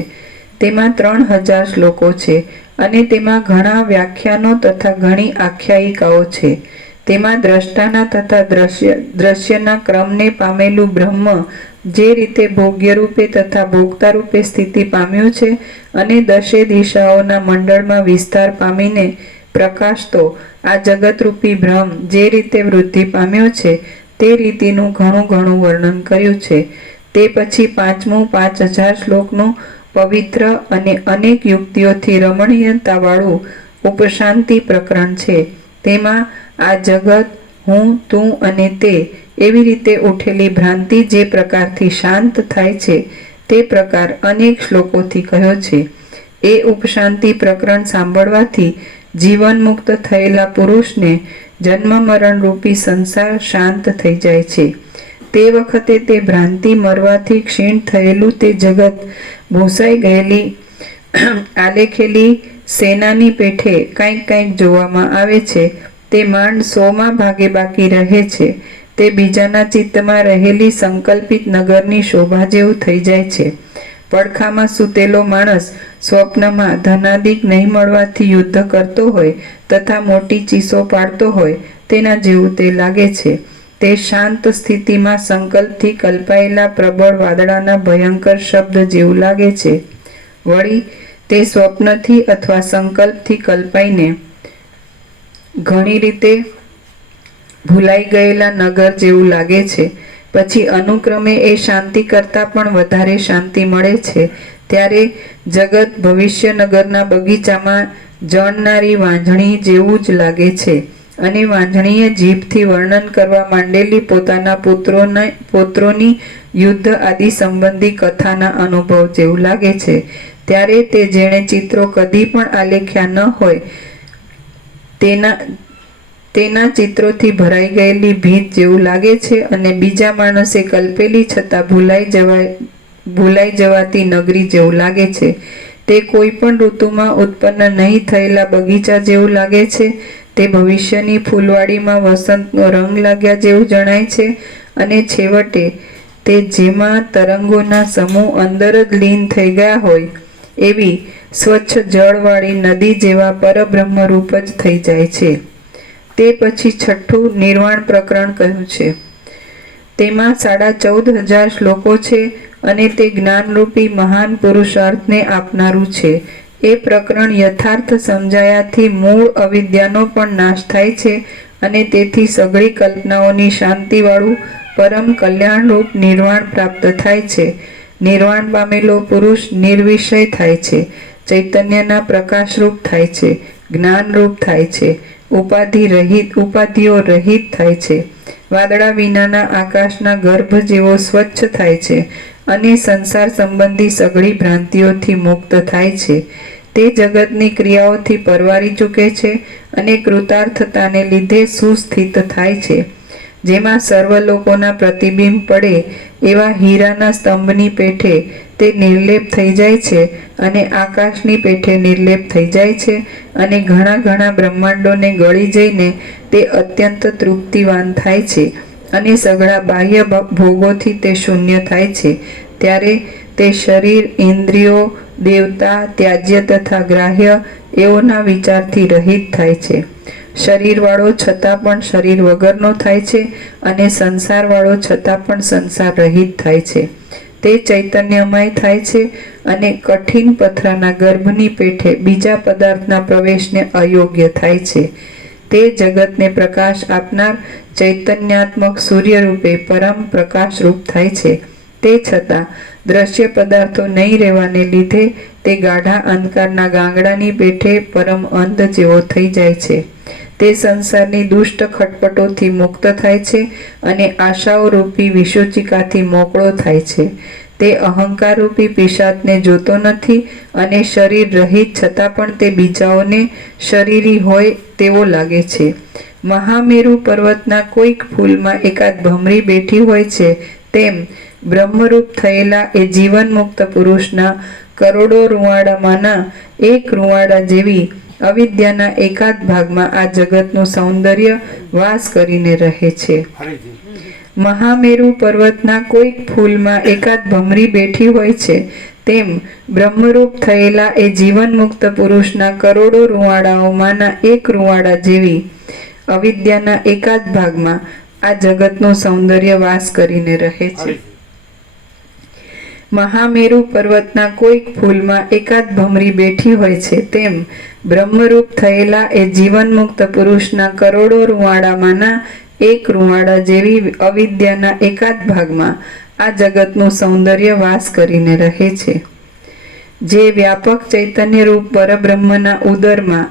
તેમાં 3000 શ્લોકો છે અને તેમાં ઘણા વ્યાખ્યાનો તથા ઘણી આખ્યાયિકાઓ છે. તેમાં દ્રષ્ટાના તથા દ્રશ્યના ક્રમને પામેલું બ્રહ્મ જે રીતે ભોગ્ય રૂપે તથા ભોગતા રૂપે સ્થિતિ પામ્યું છે અને દશે દિશાઓના મંડળમાં વિસ્તાર પામીને પ્રકાશતો આ જગતરૂપી બ્રહ્મ જે રીતે વૃદ્ધિ પામ્યો છે, તે રીતિનું ઘણું ઘણું વર્ણન કર્યું છે. તે પછી 5મું 5000 શ્લોકનું પવિત્ર અને અનેક યુક્તિઓથી રમણીયતાવાળું ઉપશાંતિ પ્રકરણ છે. તેમાં આ જગત, હું, તું અને તે એવી રીતે ઉઠેલી ભ્રાંતિ જે પ્રકારથી શાંત થાય છે, તે પ્રકાર અનેક શ્લોકોથી કહ્યો છે. એ ઉપશાંતિ પ્રકરણ સાંભળવાથી જીવન મુક્ત થયેલા પુરુષને જન્મ મરણ રૂપી સંસાર શાંત થઈ જાય છે. તે વખતે તે ભ્રાંતિ મરવાથી ક્ષીણ થયેલું તે જગત ભૂસાઈ ગયેલી આલેખેલી સેનાની પેઠે કંઈક કંઈક જોવામાં આવે છે. તે માંડ 100માં ભાગે બાકી રહે છે. તે બીજાના ચિત્તમાં રહેલી સંકલ્પિત નગરની શોભા જેવું થઈ જાય છે. પડખામાં સૂતેલો માણસ સ્વપ્નમાં ધનાદિક નહીં મળવાથી યુદ્ધ કરતો હોય તથા મોટી ચીસો પાડતો હોય તેના જેવું તે લાગે છે. તે શાંત સ્થિતિમાં સંકલ્પથી કલ્પાયેલા પ્રબળ વાદળાના ભયંકર શબ્દ જેવું લાગે છે. વળી તે સ્વપ્નથી અથવા સંકલ્પથી કલ્પાઈને ઘણી રીતે ભૂલાઈ ગયેલા નગર જેવું લાગે છે. પછી અનુક્રમે એ શાંતિ કરતાં પણ વધારે શાંતિ મળે છે. ત્યારે જગત ભવિષ્ય નગરના બગીચામાં જણનારી વાંઝણી જેવું જ લાગે છે અને વાંઝણીએ જીભથી વર્ણન કરવા માંડેલી પોતાના પુત્રોની યુદ્ધ આદિ સંબંધી કથાના અનુભવ જેવું લાગે છે. ત્યારે તે જેણે ચિત્રો કદી પણ આલેખ્યા ન હોય તેના ચિત્રોથી ભરાઈ ગયેલી ભીંત જેવું લાગે છે અને બીજા માણસે કલ્પેલી છતાં ભૂલાઈ જવાતી નગરી જેવું લાગે છે. તે કોઈ પણ ઋતુમાં ઉત્પન્ન નહીં થયેલા બગીચા જેવું લાગે છે. તે ભવિષ્યની ફૂલવાડીમાં વસંતનો રંગ લાગ્યા જેવું જણાય છે અને છેવટે તે જેમાં તરંગોના સમૂહ અંદર જ લીન થઈ ગયા હોય એવી સ્વચ્છ જળવાળી નદી જેવા પરબ્રહ્મ રૂપ જ થઈ જાય છે. તે પછી છઠ્ઠું નિર્વાણ પ્રકરણ કહ્યું છે. તેમાં 14,500 શ્લોકો છે અને તે જ્ઞાનરૂપી મહાન પુરુષાર્થને આપનારું છે. એ પ્રકરણ યથાર્થ સમજાયાથી મૂળ અવિદ્યાનો પણ નાશ થાય છે અને તેથી સઘળી કલ્પનાઓની શાંતિવાળું પરમ કલ્યાણરૂપ નિર્વાણ પ્રાપ્ત થાય છે. નિર્વાણ પામેલો પુરુષ નિર્વિષય થાય છે, ચૈતન્યના પ્રકાશરૂપ થાય છે, જ્ઞાનરૂપ થાય છે, ઉપાધિઓ રહિત થાય છે, વાદળા વિનાના આકાશના ગર્ભ જેવો સ્વચ્છ થાય છે અને સંસાર સંબંધી સઘળી ભ્રાંતિઓથી મુક્ત થાય છે. તે જગતની ક્રિયાઓથી પરવારી ચૂકે છે અને કૃતાર્થતાને લીધે સુસ્થિત થાય છે. જેમાં સર્વ લોકોના પ્રતિબિંબ પડે એવા હીરાના સ્તંભની પેઠે તે નિર્લેપ થઈ જાય છે અને આકાશની પેઠે નિર્લેપ થઈ જાય છે અને ઘણા બ્રહ્માંડોને ગળી જઈને તે અત્યંત તૃપ્તિવાન થાય છે અને સઘળા બાહ્ય ભોગોથી તે શૂન્ય થાય છે. ત્યારે તે શરીર, ઇન્દ્રિયો, દેવતા, ત્યાજ્ય તથા ગ્રાહ્ય એઓના વિચારથી રહિત થાય છે. શરીરવાળો છતાં પણ શરીર વગરનો થાય છે અને સંસારવાળો છતાં પણ સંસાર રહિત થાય છે. તે ચૈતન્યમય થાય છે અને કઠિન પથરાના ગર્ભની પેઠે બીજા પદાર્થના પ્રવેશને અયોગ્ય થાય છે. તે જગતને પ્રકાશ આપનાર ચૈતન્યાત્મક સૂર્ય રૂપે પરમ પ્રકાશરૂપ થાય છે. તે છતાં દ્રશ્ય પદાર્થો નહીં રહેવાને લીધે તે ગાઢા અંધકારના ગાંગડાની પેઠે પરમ અંધ જેવો થઈ જાય છે. તે સંસારની દુષ્ટ ખટપટોથી મુક્ત થાય છે અને આશાઓ રૂપી વિસૂચિકાથી મોકળો થાય છે. તે અહંકાર રૂપી પિશાચને જોતો નથી અને શરીર રહિત છતાં પણ તે બીજાઓને શરીરી હોય તેવો લાગે છે. મહામેરુ પર્વતના કોઈક ફૂલમાં એકાદ ભમરી બેઠી હોય છે તેમ બ્રહ્મરૂપ થયેલા એ જીવન મુક્ત પુરુષના કરોડો રૂંવાડામાંના એક રૂંવાડા જેવી અવિદ્યાના એકાદ ભાગમાં આ જગતનું સૌંદર્ય વાસ કરીને રહે છે. મહામેરુ પર્વતના કોઈક ફૂલમાં એકાદ ભમરી બેઠી હોય છે તેમ બ્રહ્મરૂપ થયેલા એ જીવન મુક્ત પુરુષના કરોડો રૂંવાડાઓમાંના એક રૂંવાડા જેવી અવિદ્યાના એકાદ ભાગમાં આ જગતનું સૌંદર્ય વાસ કરીને રહે છે. મહામેરુ પર્વતના કોઈક ફૂલમાં એકાદ ભમરી બેઠી હોય છે તેમ બ્રહ્મરૂપ થયેલા એ જીવન મુક્ત પુરુષના કરોડો રૂંવાડામાંના એક રૂંવાડા જેવી અવિદ્યાના એકાદ ભાગમાં આ જગતનું સૌંદર્ય વાસ કરીને રહે છે. જે વ્યાપક ચૈતન્ય રૂપ પરબ્રહ્મના ઉદરમાં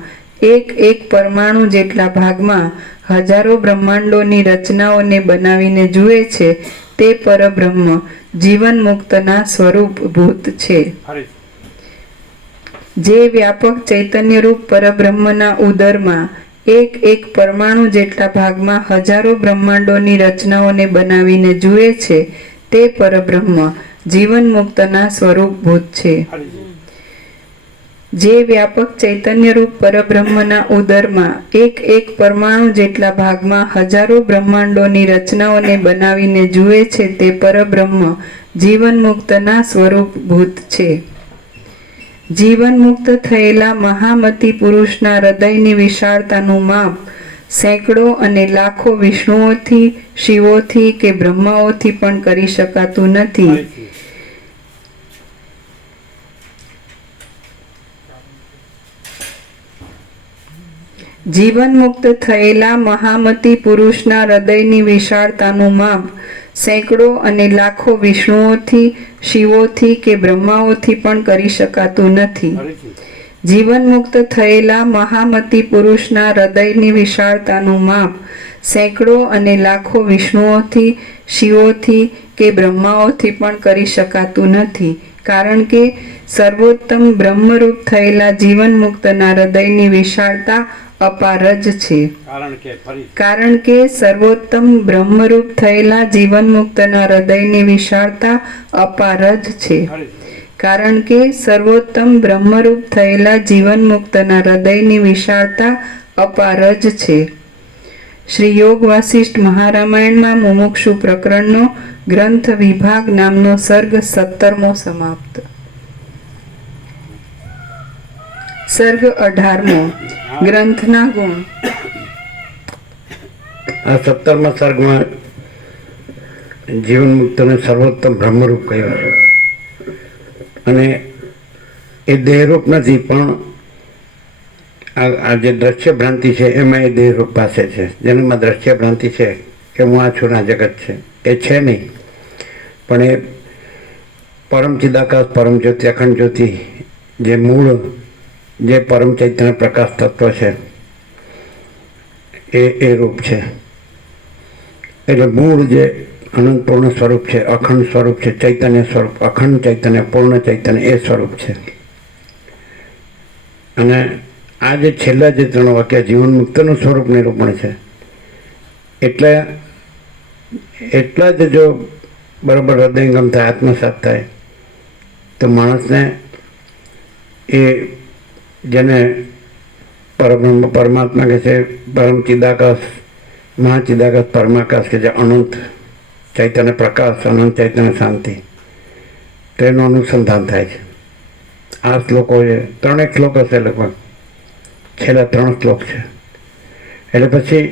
એક પરમાણુ જેટલા ભાગમાં હજારો બ્રહ્માંડોની રચનાઓને બનાવીને જુએ છે તે પરબ્રહ્મ જીવન મુક્તના સ્વરૂપભૂત છે. જે વ્યાપક ચૈતન્ય રૂપ પરબ્રહ્મના ઉદરમાં એક પરમાણુ જેટલા ભાગમાં હજારો બ્રહ્માંડોની રચનાઓને બનાવીને જુએ છે તે પરબ્રહ્મ જીવન મુક્તના સ્વરૂપભૂત છે. જે વ્યાપક ચૈતન્ય રૂપ પરબ્રહ્મના ઉદરમાં એક પરમાણુ જેટલા ભાગમાં હજારો બ્રહ્માંડોની રચનાઓને બનાવીને જુએ છે તે પરબ્રહ્મ જીવન મુક્તના સ્વરૂપભૂત છે. જીવન મુક્ત થયેલા મહામતી પુરુષના હૃદયની વિશાળતાનું માપ સેંકડો અને લાખો વિષ્ણુઓથી, શિવોથી કે બ્રહ્માઓથી પણ કરી શકાતું નથી. જીવન મુક્ત થયેલા મહામતી પુરુષના હૃદયની વિશાળતાનું માપ સેંકડો અને લાખો વિષ્ણુઓથી, શિવોથી કે બ્રહ્માઓથી પણ કરી શકાતું નથી. જીવન મુક્ત થયેલા મહામતી પુરુષના હૃદયની વિશાળતાનું માપ સેંકડો અને લાખો વિષ્ણુઓથી, શિવોથી કે બ્રહ્માઓથી પણ કરી શકાતું નથી. કારણ કે સર્વોત્તમ બ્રહ્મરૂપ થયેલા જીવન મુક્તના હૃદયની વિશાળતા અપાર જ છે. કારણ કે સર્વોત્તમ બ્રહ્મરૂપ થયેલા જીવન મુક્તના હૃદયની વિશાળતા અપાર જ છે. કારણ કે સર્વોત્તમ બ્રહ્મરૂપ થયેલા જીવન મુક્તના હૃદયની વિશાળતા અપાર જ છે. શ્રી યોગ વાસિષ્ઠ મહારામાયણમાં મુમુક્ષુ પ્રકરણનો ગ્રંથ વિભાગ નામનો સર્ગ 17મો સમાપ્ત. સર્ગ 18મો ગ્રંથના ગુણ. આ 17મા સર્ગમાં જીવન મુક્તને સર્વોત્તમ બ્રહ્મરૂપ કહ્યું છે. અને એ દેહરૂપ નથી, પણ આ જે દ્રશ્ય ભ્રાંતિ છે એમાં એ દેહરૂપ પાસે છે. જેનામાં દ્રશ્ય ભ્રાંતિ છે કે હું આ છું, આ જગત છે, એ છે નહીં. પણ એ પરમ ચિદાકાશ, પરમ જ્યોતિ, અખંડ જ્યોતિ, જે મૂળ, જે પરમ ચૈતન્ય પ્રકાશ તત્વ છે, એ રૂપ છે. એટલે મૂળ જે અનંત પૂર્ણ સ્વરૂપ છે, અખંડ સ્વરૂપ છે, ચૈતન્ય સ્વરૂપ, અખંડ ચૈતન્ય, પૂર્ણ ચૈતન્ય, એ સ્વરૂપ છે. અને આ જે છેલ્લા જે 3 વાક્ય જીવન મુક્તનું સ્વરૂપ નિરૂપણ છે, એટલા જ જો બરાબર હૃદયંગમ થાય, આત્મસાત થાય, તો માણસને એ જેને પરબ્રહ્મ પરમાત્મા કહે છે, પરમ ચિદાકાશ, મહાચિદાકાશ, પરમાકાશ, કે જે અનંત ચૈતન્ય પ્રકાશ, અનંત ચૈતન્ય શાંતિ, તેનું અનુસંધાન થાય છે. આ શ્લોકો છે, 3 શ્લોક હશે લગભગ, છેલ્લા 3 શ્લોક છે. એટલે પછી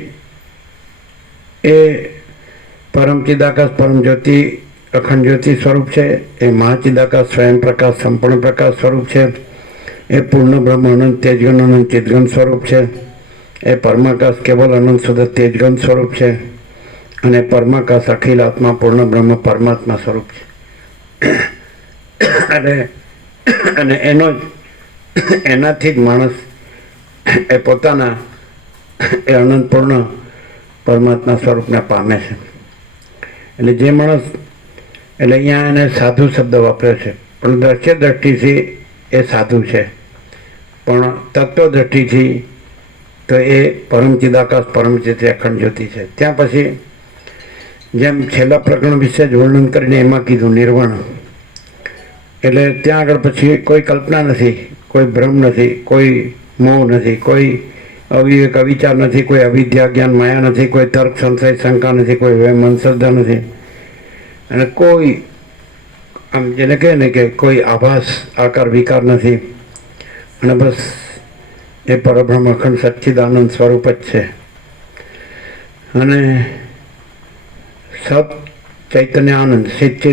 એ પરમ ચિદાકાશ, પરમ જ્યોતિ, અખંડ જ્યોતિ સ્વરૂપ છે. એ મહાચિદાકાશ, સ્વયં પ્રકાશ, સંપૂર્ણ પ્રકાશ સ્વરૂપ છે. એ પૂર્ણ બ્રહ્મ, અનંત તેજગન, અનંત ચિદગન સ્વરૂપ છે. એ પરમાકાશ, કેવલ અનંત શુદ્ધ તેજગન સ્વરૂપ છે. અને પરમાકાશ, અખિલ આત્મા, પૂર્ણ બ્રહ્મ, પરમાત્મા સ્વરૂપ છે. અને એનાથી જ માણસ એ પોતાના એ અનંત પૂર્ણ પરમાત્મા સ્વરૂપને પામે છે. એટલે જે માણસ, એટલે અહીંયા એને સાધુ શબ્દ વાપર્યો છે, પણ દ્રશ્ય દ્રષ્ટિથી એ સાધુ છે, પણ તત્વ દ્રષ્ટિથી તો એ પરમ ચિદાકાશ, પરમ ચિત્તે, અખંડ જ્યોતિ છે. ત્યાં પછી જેમ છેલ્લા પ્રકરણ વિશે જ વર્ણન કરીને એમાં કીધું નિર્વાણ. એટલે ત્યાં આગળ પછી કોઈ કલ્પના નથી, કોઈ ભ્રમ નથી, કોઈ મોહ નથી, કોઈ અવિવેક અવિચાર નથી, કોઈ અવિદ્યા જ્ઞાન માયા નથી, કોઈ તર્ક સંશય શંકા નથી, કોઈ વહેમ અંધશ્રદ્ધા નથી, અને કોઈ આમ જેને કહે ને કે કોઈ આભાસ આકાર વિકાર નથી. અને બસ એ પરબ્રહ્મ અખંડ સચ્ચિદાનંદ સ્વરૂપ જ છે. અને સત ચૈતન્ય આનંદ, ચિત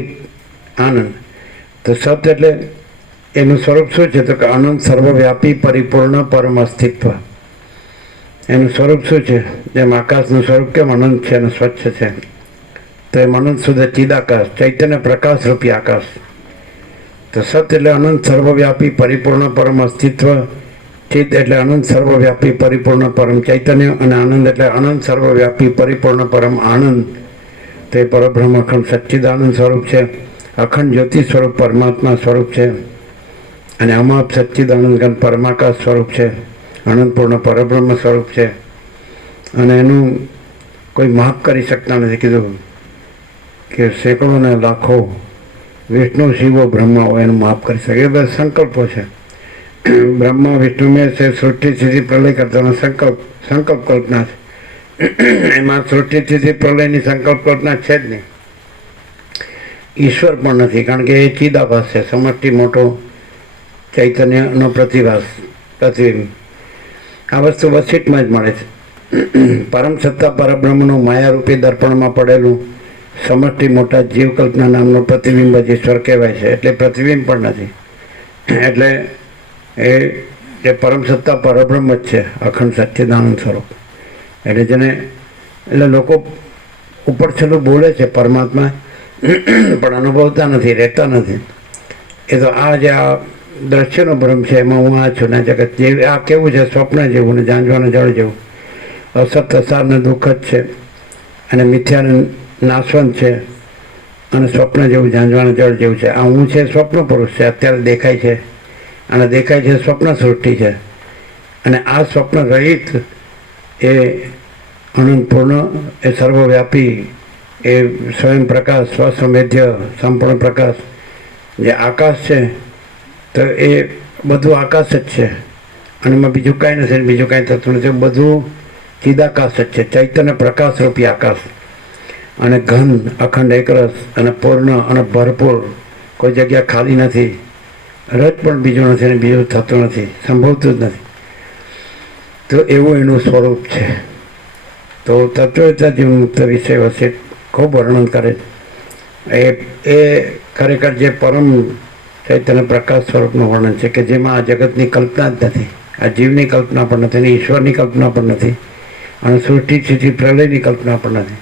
આનંદ. તો સત એટલે એનું સ્વરૂપ શું છે? તો કે અનંત સર્વવ્યાપી પરિપૂર્ણ પરમ અસ્તિત્વ. એનું સ્વરૂપ શું છે? જેમ આકાશનું સ્વરૂપ કેમ અનંત છે અને સ્વચ્છ છે, તો એમ અનંત શુદ્ધ ચિદાકાશ, ચૈતન્ય પ્રકાશ રૂપી આકાશ. તો સત એટલે અનંત સર્વવ્યાપી પરિપૂર્ણ પરમ અસ્તિત્વ, ચિત એટલે અનંત સર્વવ્યાપી પરિપૂર્ણ પરમ ચૈતન્ય, અને આનંદ એટલે અનંત સર્વવ્યાપી પરિપૂર્ણ પરમ આનંદ. તે પરબ્રહ્મ અખંડ સચ્ચિદાનંદ સ્વરૂપ છે, અખંડ જ્યોતિ સ્વરૂપ પરમાત્મા સ્વરૂપ છે. અને અમાપ સચ્ચિદાનંદ ઘન પરમાકાશ સ્વરૂપ છે, અનંતપૂર્ણ પરબ્રહ્મ સ્વરૂપ છે. અને એનું કોઈ માપ કરી શકતા નથી. કીધું કે સેંકડો ને લાખો વિષ્ણુ શિવો બ્રહ્મા હોય એનું માપ કરી શકે. એ બધા સંકલ્પો છે. બ્રહ્મા વિષ્ણુ મેં છે, સૃષ્ટિ સ્થિતિ પ્રલય કરતાનો સંકલ્પ કલ્પના છે. એમાં સૃષ્ટિ સ્થિતિ પ્રલયની સંકલ્પ કલ્પના છે જ નહીં. ઈશ્વર પણ નથી, કારણ કે એ ચિદાભાસ છે, સમષ્ટિ મોટો ચૈતન્યનો પ્રતિભાસ, પ્રતિબિંબ. આ વસ્તુ વસીટમાં જ મળે છે. પરમ સત્તા પરબ્રહ્મનું માયારૂપી દર્પણમાં પડેલું સમષ્ટિ મોટા જીવકલ્પના નામનું પ્રતિબિંબ જ ઈશ્વર કહેવાય છે. એટલે પ્રતિબિંબ પણ નથી. એટલે એ જે પરમ સત્તા પરબ્રહ્મ જ છે, અખંડ સચ્ચિદાનંદ સ્વરૂપ. એટલે લોકો ઉપર છેલ્લું બોલે છે પરમાત્મા, પણ અનુભવતા નથી, રહેતા નથી. એ તો આ જે આ દ્રશ્યનો ભ્રમ છે, એમાં હું આ છું ને જગત જે આ કેવું છે, સ્વપ્ન જેવું ને જાંજવાના જળ જેવું, અસત અસાર ને દુઃખ જ છે, અને મિથ્યાને નાશવંત છે. અને સ્વપ્ન જેવું ઝાંઝવાના જળ જેવું છે. આ હું છે સ્વપ્ન પુરુષ છે, અત્યારે દેખાય છે, અને દેખાય છે સ્વપ્ન સૃષ્ટિ છે. અને આ સ્વપ્ન રહિત એ અનંત પૂર્ણ, એ સર્વવ્યાપી, એ સ્વયં પ્રકાશ, સ્વસંવેદ્ય, સંપૂર્ણ પ્રકાશ જે આકાશ છે, તો એ બધું આકાશ જ છે. અને એમાં બીજું કાંઈ નથી, બીજું કાંઈ થતું નથી. બધું ચિદાકાશ જ છે, ચૈતન્ય પ્રકાશરૂપી આકાશ. અને ઘન, અખંડ, એકરસ અને પૂર્ણ અને ભરપૂર, કોઈ જગ્યા ખાલી નથી. રજ પણ બીજું નથી અને બીજું થતું નથી, સંભવતું જ નથી. તો એવું એનું સ્વરૂપ છે. તો તત્વવેતા જીવન મુક્ત વિષય વચ્ચે ખૂબ વર્ણન કરે છે. એ ખરેખર જે પરમ ચૈતન્ય પ્રકાશ સ્વરૂપનું વર્ણન છે કે જેમાં આ જગતની કલ્પના જ નથી, આ જીવની કલ્પના પણ નથી, અને ઈશ્વરની કલ્પના પણ નથી, અને સૃષ્ટિ સ્થિતિ પ્રલયની કલ્પના પણ નથી.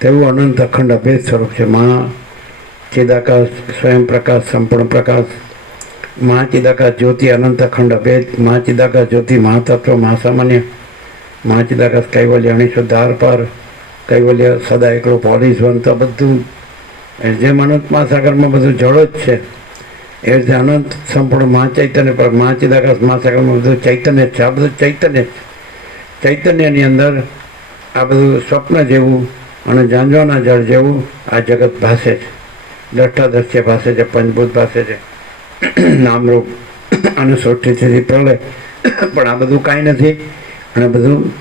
તેવું અનંત અખંડ અભેદ સ્વરૂપ છે. મહા ચિદાકાશ, સ્વયં પ્રકાશ, સંપૂર્ણ પ્રકાશ, મહાચિદાકાશ જ્યોતિ, અનંત અખંડ અભેદ, મહાચિદાકાશ જ્યોતિ, મહાતત્વ, મહાસામાન્ય, મહાચિદાકાશ કૈવલ્ય, અણિશુદ્ધ આરપાર, કૈવલ્ય, સદા એકલું, પોલીસ વન. તો બધું જેમ અનંત મહાસાગરમાં બધું જળ જ છે, એ રીતે અનંત સંપૂર્ણ મહાચૈતન્ય પર મહાચિદાકાશ મહાસાગરમાં બધું ચૈતન્ય જ છે. આ બધું ચૈતન્ય જ. ચૈતન્યની અંદર આ બધું સ્વપ્ન જેવું અને ઝાંઝવાના જળ જેવું આ જગત ભાસે છે, દ્રષ્ટાદ્રશ્ય ભાસે છે, પંચભૂત ભાસે છે, નામરૂપ અને સૃષ્ટિથી પ્રલય. પણ આ બધું કાંઈ નથી, અને બધું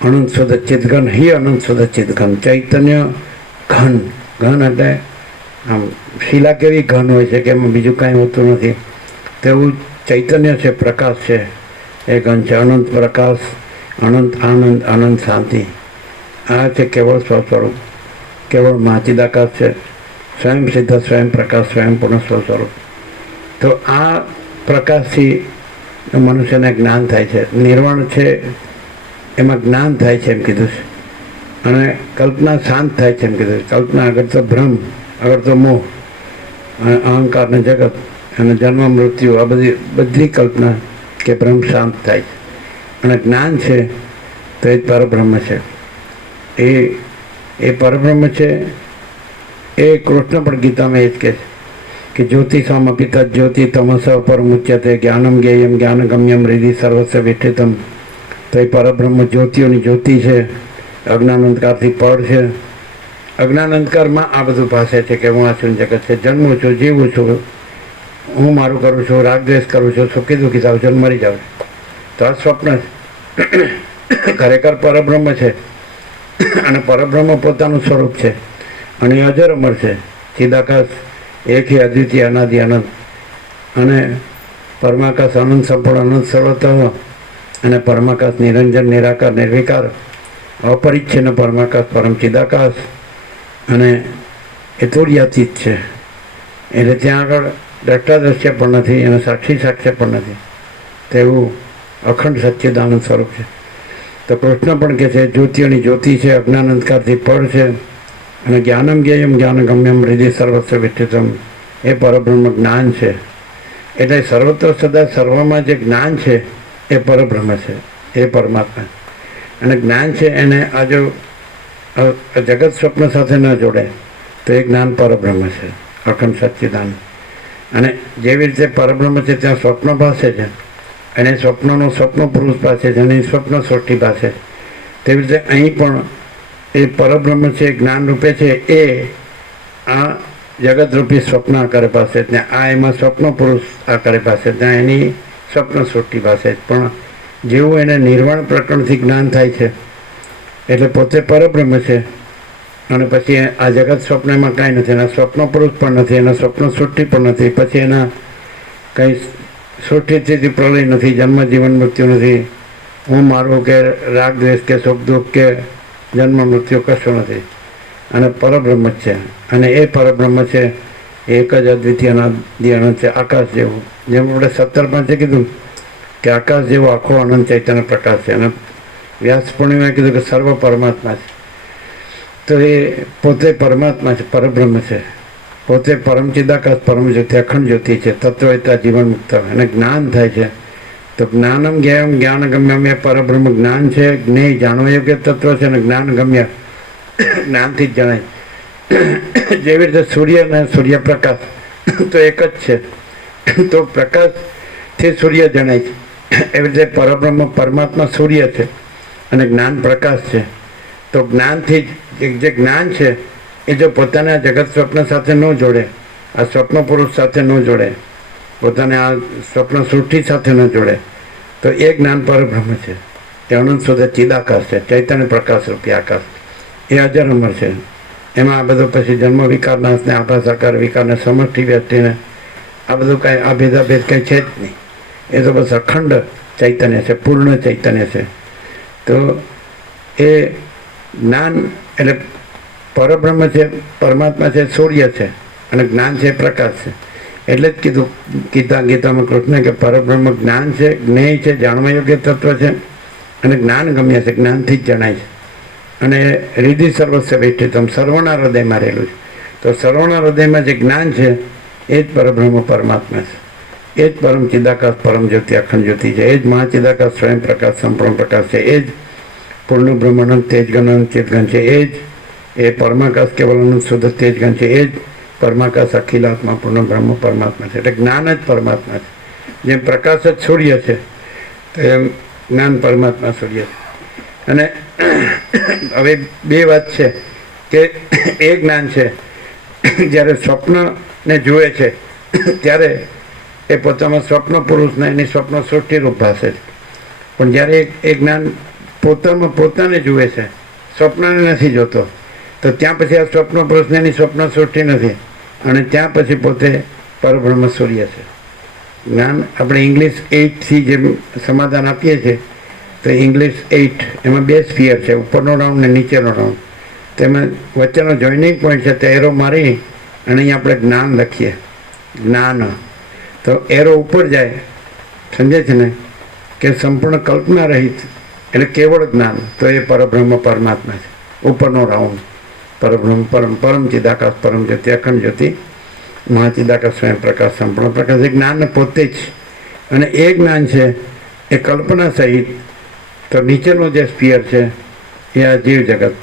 અનંત શુદ્ધ ચિદઘન, હિ અનંત શુદ્ધ ચિદઘન, ચૈતન્ય ઘન. ઘન એટલે આમ શિલા કેવી ઘન હોય છે કે એમાં બીજું કાંઈ હોતું નથી, તેવું ચૈતન્ય છે, પ્રકાશ છે, એ ઘન છે. અનંત પ્રકાશ, અનંત આનંદ, અનંત શાંતિ. આ છે કેવળ સ્વસ્વરૂપ, કેવળ મહાચિદાકાશ છે, સ્વયં સિદ્ધ, સ્વયં પ્રકાશ, સ્વયં પૂર્ણ સ્વસ્વરૂપ. તો આ પ્રકાશથી મનુષ્યને જ્ઞાન થાય છે. નિર્વાણ છે એમાં જ્ઞાન થાય છે એમ કીધું છે. અને કલ્પના શાંત થાય છે એમ કીધું છે. કલ્પના આગળ તો ભ્રમ, આગળ તો મોહ, અને અહંકાર ને જગત અને જન્મ મૃત્યુ, આ બધી કલ્પના કે ભ્રમ શાંત થાય છે. અને જ્ઞાન છે તો એ પરબ્રહ્મ છે. એ પરબ્રહ્મ છે. એ કૃષ્ણ પણ ગીતામાં એ જ કહે છે કે જ્યોતિષમ અપિ તદ જ્યોતિ તમસ પરમુચ્યતે જ્ઞાનમ જ્ઞેયમ જ્ઞાનગમ્યમ હૃદિ સર્વસ્વ વિષ્ઠિતમ. તો એ પરબ્રહ્મ જ્યોતિઓની જ્યોતિ છે, અજ્ઞાન અંધકારથી પળ છે. અજ્ઞાન અંધકારમાં આ બધું ભાષે છે કે હું આ શું જગત છે, જન્મું છું, જીવું છું, હું મારું કરું છું, રાગદ્વેષ કરું છું, સુખી દુઃખી થાઉં છું, મરી જાઉં છું. તો આ સ્વપ્ન છે. ખરેખર પરબ્રહ્મ છે, અને પરબ્રહ્મ પોતાનું સ્વરૂપ છે, અને એ અજર અમર છે. ચિદાકાશ એક હી અદ્વિતીય અનાદિ અનંત, અને પરમાકાશ અનંત સંપૂર્ણ અનંત સર્વતઃ, અને પરમાકાશ નિરંજન નિરાકાર નિર્વિકાર અપરિચ્છિન્ન પરમાકાશ પરમ ચિદાકાશ, અને એ તુર્યાતીત છે. એટલે ત્યાં આગળ દ્રષ્ટાદ્રશ્ય પણ નથી અને સાક્ષી સાક્ષ્ય પણ નથી, તેવું અખંડ સચ્ચિદાનંદ સ્વરૂપ છે. તો કૃષ્ણ પણ કહે છે જ્યોતિઓની જ્યોતિ છે, અજ્ઞાન અંધકારથી પળ છે, અને જ્ઞાનમ જ્ઞેયમ જ્ઞાનગમ્યમ હૃદિ સર્વસ્વ વિષ્ઠિતમ. એ પરબ્રહ્મ જ્ઞાન છે. એટલે સર્વત્ર સદા સર્વમાં જે જ્ઞાન છે એ પરબ્રહ્મ છે, એ પરમાત્મા. અને જ્ઞાન છે એને આ જો જગત સ્વપ્ન સાથે ન જોડે તો એ જ્ઞાન પરબ્રહ્મ છે, અખંડ સચ્ચિદાનંદ. અને જેવી રીતે પરબ્રહ્મ છે ત્યાં સ્વપ્ન પાસે છે, અને સ્વપ્નનો સ્વપ્ન પુરુષ પાસે છે, અને સ્વપ્ન સૃષ્ટિ પાસે છે. તેવી રીતે અહીં પણ એ પરબ્રહ્મ છે, જ્ઞાન રૂપે છે, એ આ જગતરૂપી સ્વપ્ન આકારે પાસે, ત્યાં આ એમાં સ્વપ્ન પુરુષ આકારે પાસે, ત્યાં એની સ્વપ્ન સૃષ્ટિ પાસે. પણ જેવું એને નિર્વાણ પ્રકરણથી જ્ઞાન થાય છે એટલે પોતે પરબ્રહ્મ છે, અને પછી આ જગત સ્વપ્ન એમાં કાંઈ નથી, એના સ્વપ્ન પુરુષ પણ નથી, એના સ્વપ્ન સૃષ્ટિ પણ નથી, પછી એના કંઈ સૃષ્ટિથી પ્રલય નથી, જન્મ જીવન મૃત્યુ નથી, હું મારું કે રાગ દ્વેષ કે સુખ દુઃખ કે જન્મ મૃત્યુ કશું નથી, અને પરબ્રહ્મ જ છે. અને એ પરબ્રહ્મ છે એક જ અદ્વિતીય અનાદિ અનંત છે, આકાશ જેવું. જેમ આપણે 17 કીધું કે આકાશ જેવો આખો અનંત ચૈતન્ય પ્રકાશ છે, અને વ્યાસ પૂર્ણિમાએ કીધું કે સર્વ પરમાત્મા છે. તો એ પોતે પરમાત્મા છે, પરબ્રહ્મ છે, પોતે પરમ ચિદાકાશ પરમ જ્યોતિ અખંડ જ્યોતિ છે, તત્વવેતા જીવન મુક્ત. અને જ્ઞાન થાય છે તો જ્ઞાનમ જ્ઞેયમ જ્ઞાનગમ્યમ, એ પરબ્રહ્મ જ્ઞાન છે, જ્ઞેય જાણવા યોગ્ય તત્વ છે, અને જ્ઞાનગમ્ય જ્ઞાનથી જ જણાય. જેવી રીતે સૂર્ય અને સૂર્યપ્રકાશ તો એક જ છે, તો પ્રકાશથી સૂર્ય જણાય છે. એવી રીતે પરબ્રહ્મ પરમાત્મા સૂર્ય છે અને જ્ઞાન પ્રકાશ છે. તો જ્ઞાનથી જે જ્ઞાન છે એ જો પોતાને આ જગત સ્વપ્ન સાથે ન જોડે, આ સ્વપ્ન પુરુષ સાથે ન જોડે, પોતાને આ સ્વપ્ન સૃષ્ટિ સાથે ન જોડે, તો એ જ્ઞાન પરબ્રહ્મ છે. એ અનંત સુધી ચિદાકાશ છે, ચૈતન્ય પ્રકાશ રૂપી આકાશ. એ અજર અમર છે. એમાં આ બધું પછી જન્મ વિકારનાશને આભાસાકાર વિકારને સમષ્ટિ વ્યક્તિને આ બધું કાંઈ આ ભેદાભેદ કંઈ છે જ નહીં. એ તો બસ અખંડ ચૈતન્ય છે, પૂર્ણ ચૈતન્ય છે. તો એ જ્ઞાન એટલે પરબ્રહ્મ છે, પરમાત્મા છે, સૂર્ય છે અને જ્ઞાન છે, પ્રકાશ છે. એટલે જ ગીતામાં કૃષ્ણ કે પરબ્રહ્મ જ્ઞાન છે, જ્ઞેય છે, જાણવા યોગ્ય તત્વ છે અને જ્ઞાન ગમ્ય છે, જ્ઞાનથી જ જણાય છે. અને હૃદય સર્વસ્વ વેષ્ટિતમ, સર્વના હૃદયમાં રહેલું છે. તો સર્વના હૃદયમાં જે જ્ઞાન છે એ જ પરબ્રહ્મ પરમાત્મા છે. એ જ પરમ ચિદાકાશ પરમ જ્યોતિ અખંડ જ્યોતિ છે. એ જ મહાચિદાકાશ સ્વયં પ્રકાશ સંપૂર્ણ પ્રકાશ છે. એ જ પૂર્ણ બ્રહ્માનંદ તેજગણ ચેતગણ છે. એ જ એ પરમાકાશ કેવલાનંદ શુદ્ધ તેજગણ છે. એ જ પરમાકાશ અખિલાત્મા પૂર્ણ બ્રહ્મ પરમાત્મા છે. એટલે જ્ઞાન જ પરમાત્મા છે. જેમ પ્રકાશ જ સૂર્ય છે તો એમ જ્ઞાન પરમાત્મા સૂર્ય છે. અને હવે બે વાત છે કે એ જ્ઞાન છે જ્યારે સ્વપ્નને જુએ છે ત્યારે એ પોતામાં સ્વપ્ન પુરુષને એની સ્વપ્ન સૃષ્ટિરૂપ ભાષે છે. પણ જ્યારે એ જ્ઞાન પોતાને જુએ છે, સ્વપ્નને નથી જોતો, તો ત્યાં પછી આ સ્વપ્ન પુરુષને એની સ્વપ્ન સૃષ્ટિ નથી અને ત્યાં પછી પોતે પરબ્રહ્મ સૂર્ય છે. જ્ઞાન આપણે ઇંગ્લિશ 8થી જે સમાધાન આપીએ છીએ તો ઇંગ્લિશ 8 એમાં 2 સ્ફિયર છે, ઉપરનો રાઉન્ડ ને નીચેનો રાઉન્ડ. તેમાં વચ્ચેનો જોઈનિંગ પોઈન્ટ છે, તો એરો મારી અને અહીંયા આપણે જ્ઞાન લખીએ, જ્ઞાન. તો એરો ઉપર જાય, સમજે છે ને, કે સંપૂર્ણ કલ્પના રહિત એટલે કેવળ જ્ઞાન, તો એ પરબ્રહ્મ પરમાત્મા છે. ઉપરનો રાઉન્ડ પરબ્રહ્મ પરમ ચિદાકાશ પરમ જ્યોતિ અખંડ જ્યોતિ મહાચિદાકાશ સ્વયં પ્રકાશ સંપૂર્ણ પ્રકાશ. એ જ્ઞાન પોતે જ. અને એ જ્ઞાન છે એ કલ્પના સહિત. તો નીચેનો જે સ્પિયર છે એ આ જીવ જગત,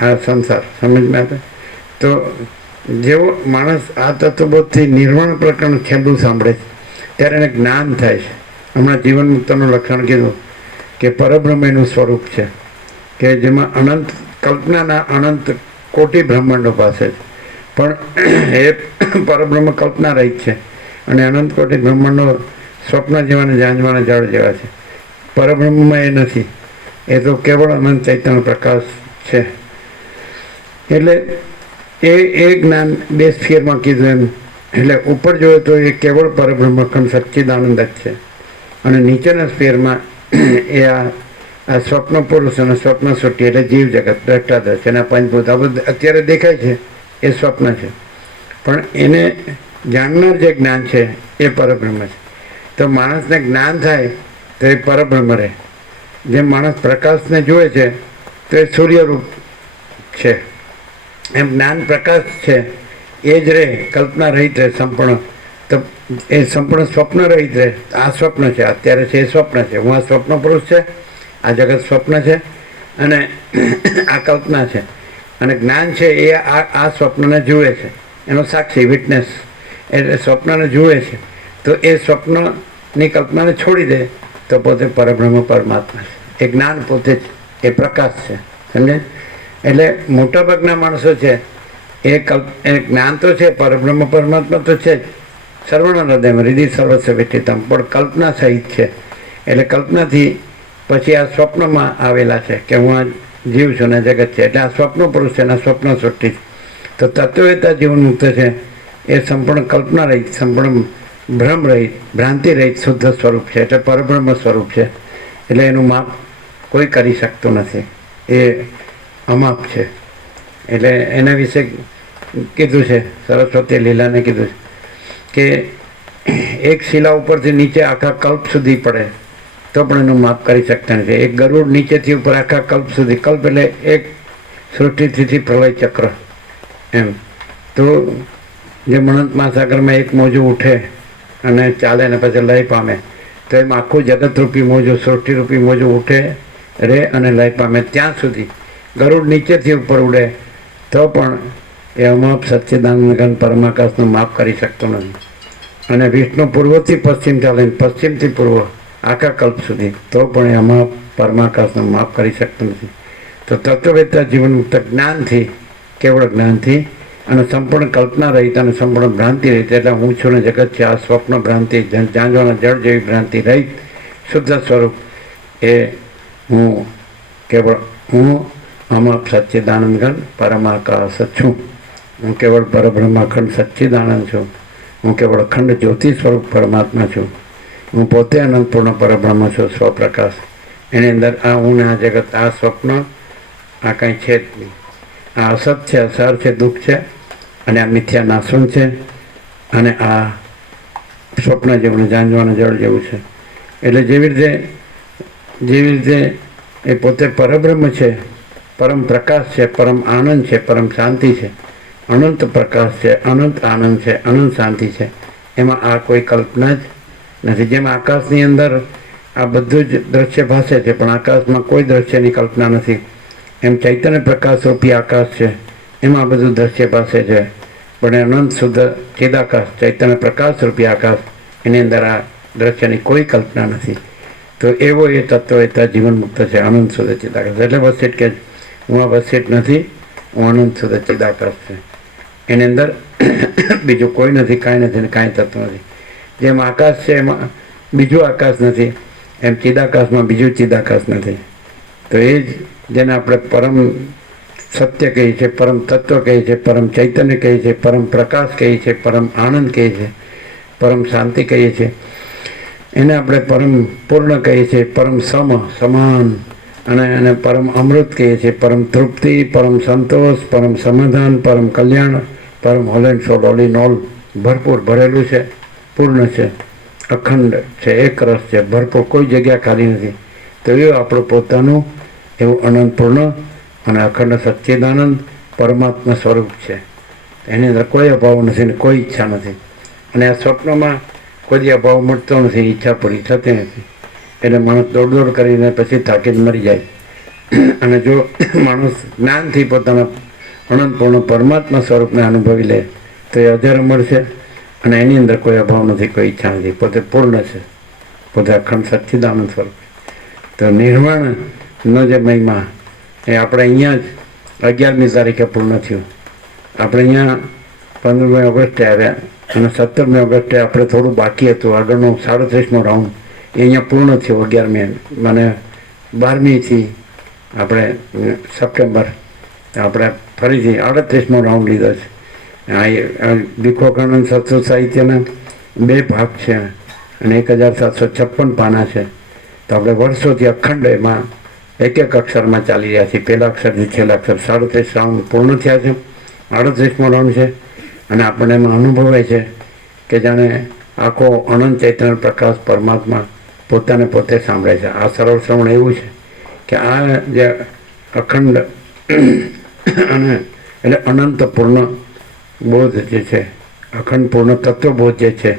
આ સંસાર, સમજમાં આવે. તો જેવો માણસ આ તત્વબોધથી નિર્વાણ પ્રકરણ છેલ્લું સાંભળે છે ત્યારે એને જ્ઞાન થાય છે. હમણાં જીવન મુક્તનું લક્ષણ કીધું કે પરબ્રહ્મ એનું સ્વરૂપ છે કે જેમાં અનંત કલ્પનાના અનંત કોટી બ્રહ્માંડો પાસે છે, પણ એ પરબ્રહ્મ કલ્પના રહિત છે અને અનંત કોટી બ્રહ્માંડો સ્વપ્ન જેવા ને જાંજવાના જળ જેવા છે. પરબ્રહ્મમાં એ નથી, એ તો કેવળ અનંત ચૈતન્ય પ્રકાશ છે. એટલે એ જ્ઞાન 2 સ્ફિયરમાં કીધું એમ. એટલે ઉપર જોઈએ તો એ કેવળ પરબ્રહ્મ અખંડ સચ્ચિદાનંદ જ છે અને નીચેના સ્ફિયરમાં એ આ સ્વપ્ન પુરુષ અને સ્વપ્ન સૃષ્ટિ એટલે જીવ જગત દ્રષ્ટાદર્શ એના પંચભૂત આ બધું અત્યારે દેખાય છે એ સ્વપ્ન છે, પણ એને જાણનાર જે જ્ઞાન છે એ પરબ્રહ્મ છે. તો માણસને જ્ઞાન થાય તો એ પરબ્રહ્મ રહે. જેમ માણસ પ્રકાશને જુએ છે તો એ સૂર્યરૂપ છે, એમ જ્ઞાન પ્રકાશ છે એ જ રહે, કલ્પના રહિત રહે સંપૂર્ણ. તો એ સંપૂર્ણ સ્વપ્ન રહિત રહે. આ સ્વપ્ન છે, અત્યારે છે એ સ્વપ્ન છે. હું આ સ્વપ્ન પુરુષ છે, આ જગત સ્વપ્ન છે અને આ કલ્પના છે. અને જ્ઞાન છે એ આ સ્વપ્નને જુએ છે, એનો સાક્ષી વિટનેસ. એટલે સ્વપ્નને જુએ છે તો એ સ્વપ્નની કલ્પનાને છોડી દે તો પોતે પરબ્રહ્મ પરમાત્મા છે. એ જ્ઞાન પોતે જ એ પ્રકાશ છે, સમજે. એટલે મોટાભાગના માણસો છે એ જ્ઞાન તો છે, પરબ્રહ્મ પરમાત્મા તો છે જ સર્વના હૃદયમાં, હૃદય સર્વસ્વ વેષ્ટિતમ, પણ કલ્પના સહિત છે. એટલે કલ્પનાથી પછી આ સ્વપ્નમાં આવેલા છે કે હું આ જીવ છું ને જગત છે. એટલે આ સ્વપ્ન પુરુષ છે ને સ્વપ્ન સૃષ્ટિ. તો તત્વવેતા જીવન મુક્ત છે એ સંપૂર્ણ કલ્પના રહિત, સંપૂર્ણ ભ્રમ રહિત, ભ્રાંતિ રહિત શુદ્ધ સ્વરૂપ છે. એટલે પરબ્રહ્મ સ્વરૂપ છે. એટલે એનું માપ કોઈ કરી શકતું નથી, એ અમાપ છે. એટલે એના વિશે કીધું છે, સરસ્વતી લીલાને કીધું છે કે એક શિલા ઉપરથી નીચે આખા કલ્પ સુધી પડે તો પણ એનું માપ કરી શકતા નથી. એક ગરુડ નીચેથી ઉપર આખા કલ્પ સુધી, કલ્પ એટલે એક સૃષ્ટિથી પ્રલય ચક્ર એમ. તો જે અનંત મહાસાગરમાં એક મોજું ઉઠે અને ચાલે ને પછી લય પામે, તો એમ આખું જગતરૂપી મોજું, સૃષ્ટિરૂપી મોજું ઉઠે રહે અને લય પામે. ત્યાં સુધી ગરુડ નીચેથી ઉપર ઉડે તો પણ એ અમાપ સચ્ચિદાનંદ ઘન પરમાકાશનું માપ કરી શકતો નથી. અને વિષ્ણુ પૂર્વથી પશ્ચિમ ચાલે, પશ્ચિમથી પૂર્વ આખા કલ્પ સુધી, તો પણ એ અમાપ પરમાકાશનું માપ કરી શકતો નથી. તો તત્વવેદતા જીવન મુક્ત જ્ઞાનથી, કેવળ જ્ઞાનથી અને સંપૂર્ણ કલ્પના રહિત અને સંપૂર્ણ ભ્રાંતિ રહિત, એટલે હું છું ને જગત છે આ સ્વપ્ન ભ્રાંતિ, જાંજવાના જળ જેવી ભ્રાંતિ રહિત શુદ્ધ સ્વરૂપ એ હું કેવળ હું અમાપ સચ્ચિદાનંદ ઘન પરમાકાશ છું. હું કેવળ પરબ્રહ્મ અખંડ સચ્ચિદાનંદ છું. હું કેવળ અખંડ જ્યોતિ સ્વરૂપ પરમાત્મા છું. હું પોતે અનંતપૂર્ણ પરબ્રહ્મ છું, સ્વપ્રકાશ. એની અંદર આ હું ને આ જગત, આ સ્વપ્ન, આ કંઈ છે જ નહીં. આ અસત છે, અસાર છે, દુઃખ છે, અને આ મિથ્યા નાશવંત છે, અને આ સ્વપ્ન જેવું જાંજવાના જળ જેવું છે. એટલે જેવી રીતે એ પોતે પરબ્રહ્મ છે, પરમ પ્રકાશ છે, પરમ આનંદ છે, પરમ શાંતિ છે, અનંત પ્રકાશ છે, અનંત આનંદ છે, અનંત શાંતિ છે, એમાં આ કોઈ કલ્પના જ નથી. જેમ આકાશની અંદર આ બધું જ દ્રશ્ય ભાસે છે, પણ આકાશમાં કોઈ દ્રશ્યની કલ્પના નથી, એમ ચૈતન્ય પ્રકાશ રૂપી આકાશ છે, એમાં બધું દ્રશ્ય ભાસે છે, પણ અનંત શુદ્ધ ચિદાકાશ, ચૈતન્ય પ્રકાશ રૂપી આકાશ, એની અંદર આ દ્રશ્યની કોઈ કલ્પના નથી. તો એવો એ તત્વ એ જીવન મુક્ત છે, અનંત શુદ્ધ ચિદાકાશ. એટલે વસિષ્ઠ કે હું આ વસિષ્ઠ નથી, હું અનંત શુદ્ધ ચિદાકાશ છે. એની અંદર બીજું કોઈ નથી, કાંઈ નથી ને કાંઈ તત્વ નથી. જેમ આકાશ છે એમાં બીજું આકાશ નથી, એમ ચિદાકાશમાં બીજું ચિદાકાશ નથી. તો એ જ જેને આપણે પરમ સત્ય કહીએ છીએ, પરમ તત્વ કહીએ છીએ, પરમ ચૈતન્ય કહીએ છીએ, પરમ પ્રકાશ કહીએ છીએ, પરમ આનંદ કહીએ છીએ, પરમ શાંતિ કહીએ છીએ, એને આપણે પરમ પૂર્ણ કહીએ છીએ, પરમ સમાન, અને એને પરમ અમૃત કહીએ છીએ, પરમ તૃપ્તિ, પરમ સંતોષ, પરમ સમાધાન, પરમ કલ્યાણ, પરમ whole and soul, all in all, ભરપૂર ભરેલું છે, પૂર્ણ છે, અખંડ છે, એક રસ છે, ભરપૂર, કોઈ જગ્યા ખાલી નથી. તો એવું આપણું પોતાનું એવું અનંતપૂર્ણ અને અખંડ સચ્ચિદાનંદ પરમાત્મા સ્વરૂપ છે. એની અંદર કોઈ અભાવ નથી ને કોઈ ઈચ્છા નથી. અને આ સ્વપ્નમાં કોઈ અભાવ મળતો નથી, ઈચ્છા પૂરી થતી નથી. એટલે માણસ દોડ કરીને પછી થાકીને મરી જાય. અને જો માણસ જ્ઞાનથી પોતાના અનંતપૂર્ણ પરમાત્મા સ્વરૂપને અનુભવી લે તો એ અજર અમર છે, અને એની અંદર કોઈ અભાવ નથી, કોઈ ઈચ્છા નથી, પોતે પૂર્ણ છે, પોતે અખંડ સચ્ચિદાનંદ સ્વરૂપ. તો નિર્વાણનો જે મહિમા એ આપણે અહીંયા જ 11મી તારીખે પૂર્ણ થયું. આપણે અહીંયા 15મી ઓગસ્ટે આવ્યા, અને 17મી ઓગસ્ટે આપણે થોડું બાકી હતું, આગળનું 37મો રાઉન્ડ એ અહીંયા પૂર્ણ થયો. 11મી મને 12મીથી આપણે સપ્ટેમ્બર આપણે ફરીથી 38મો રાઉન્ડ લીધો છે. ભીખોકાનંદ સંસ્કૃત સાહિત્યના 2 ભાગ છે અને 1756 પાના છે. તો આપણે વર્ષોથી અખંડ એમાં એક અક્ષરમાં ચાલી રહ્યા છીએ, પહેલા અક્ષરથી છેલ્લા અક્ષર. 37 રાઉન્ડ પૂર્ણ થયા છે, 38મો રાઉન્ડ છે, અને આપણને એમાં અનુભવાય છે કે જાણે આખો અનંત ચૈતન્ય પ્રકાશ પરમાત્મા પોતાને પોતે સાંભળે છે. આ સરળ શ્રવણ એવું છે કે આ જે અખંડ અને એટલે અનંતપૂર્ણ બોધ જે છે, અખંડ પૂર્ણ તત્વબોધ જે છે,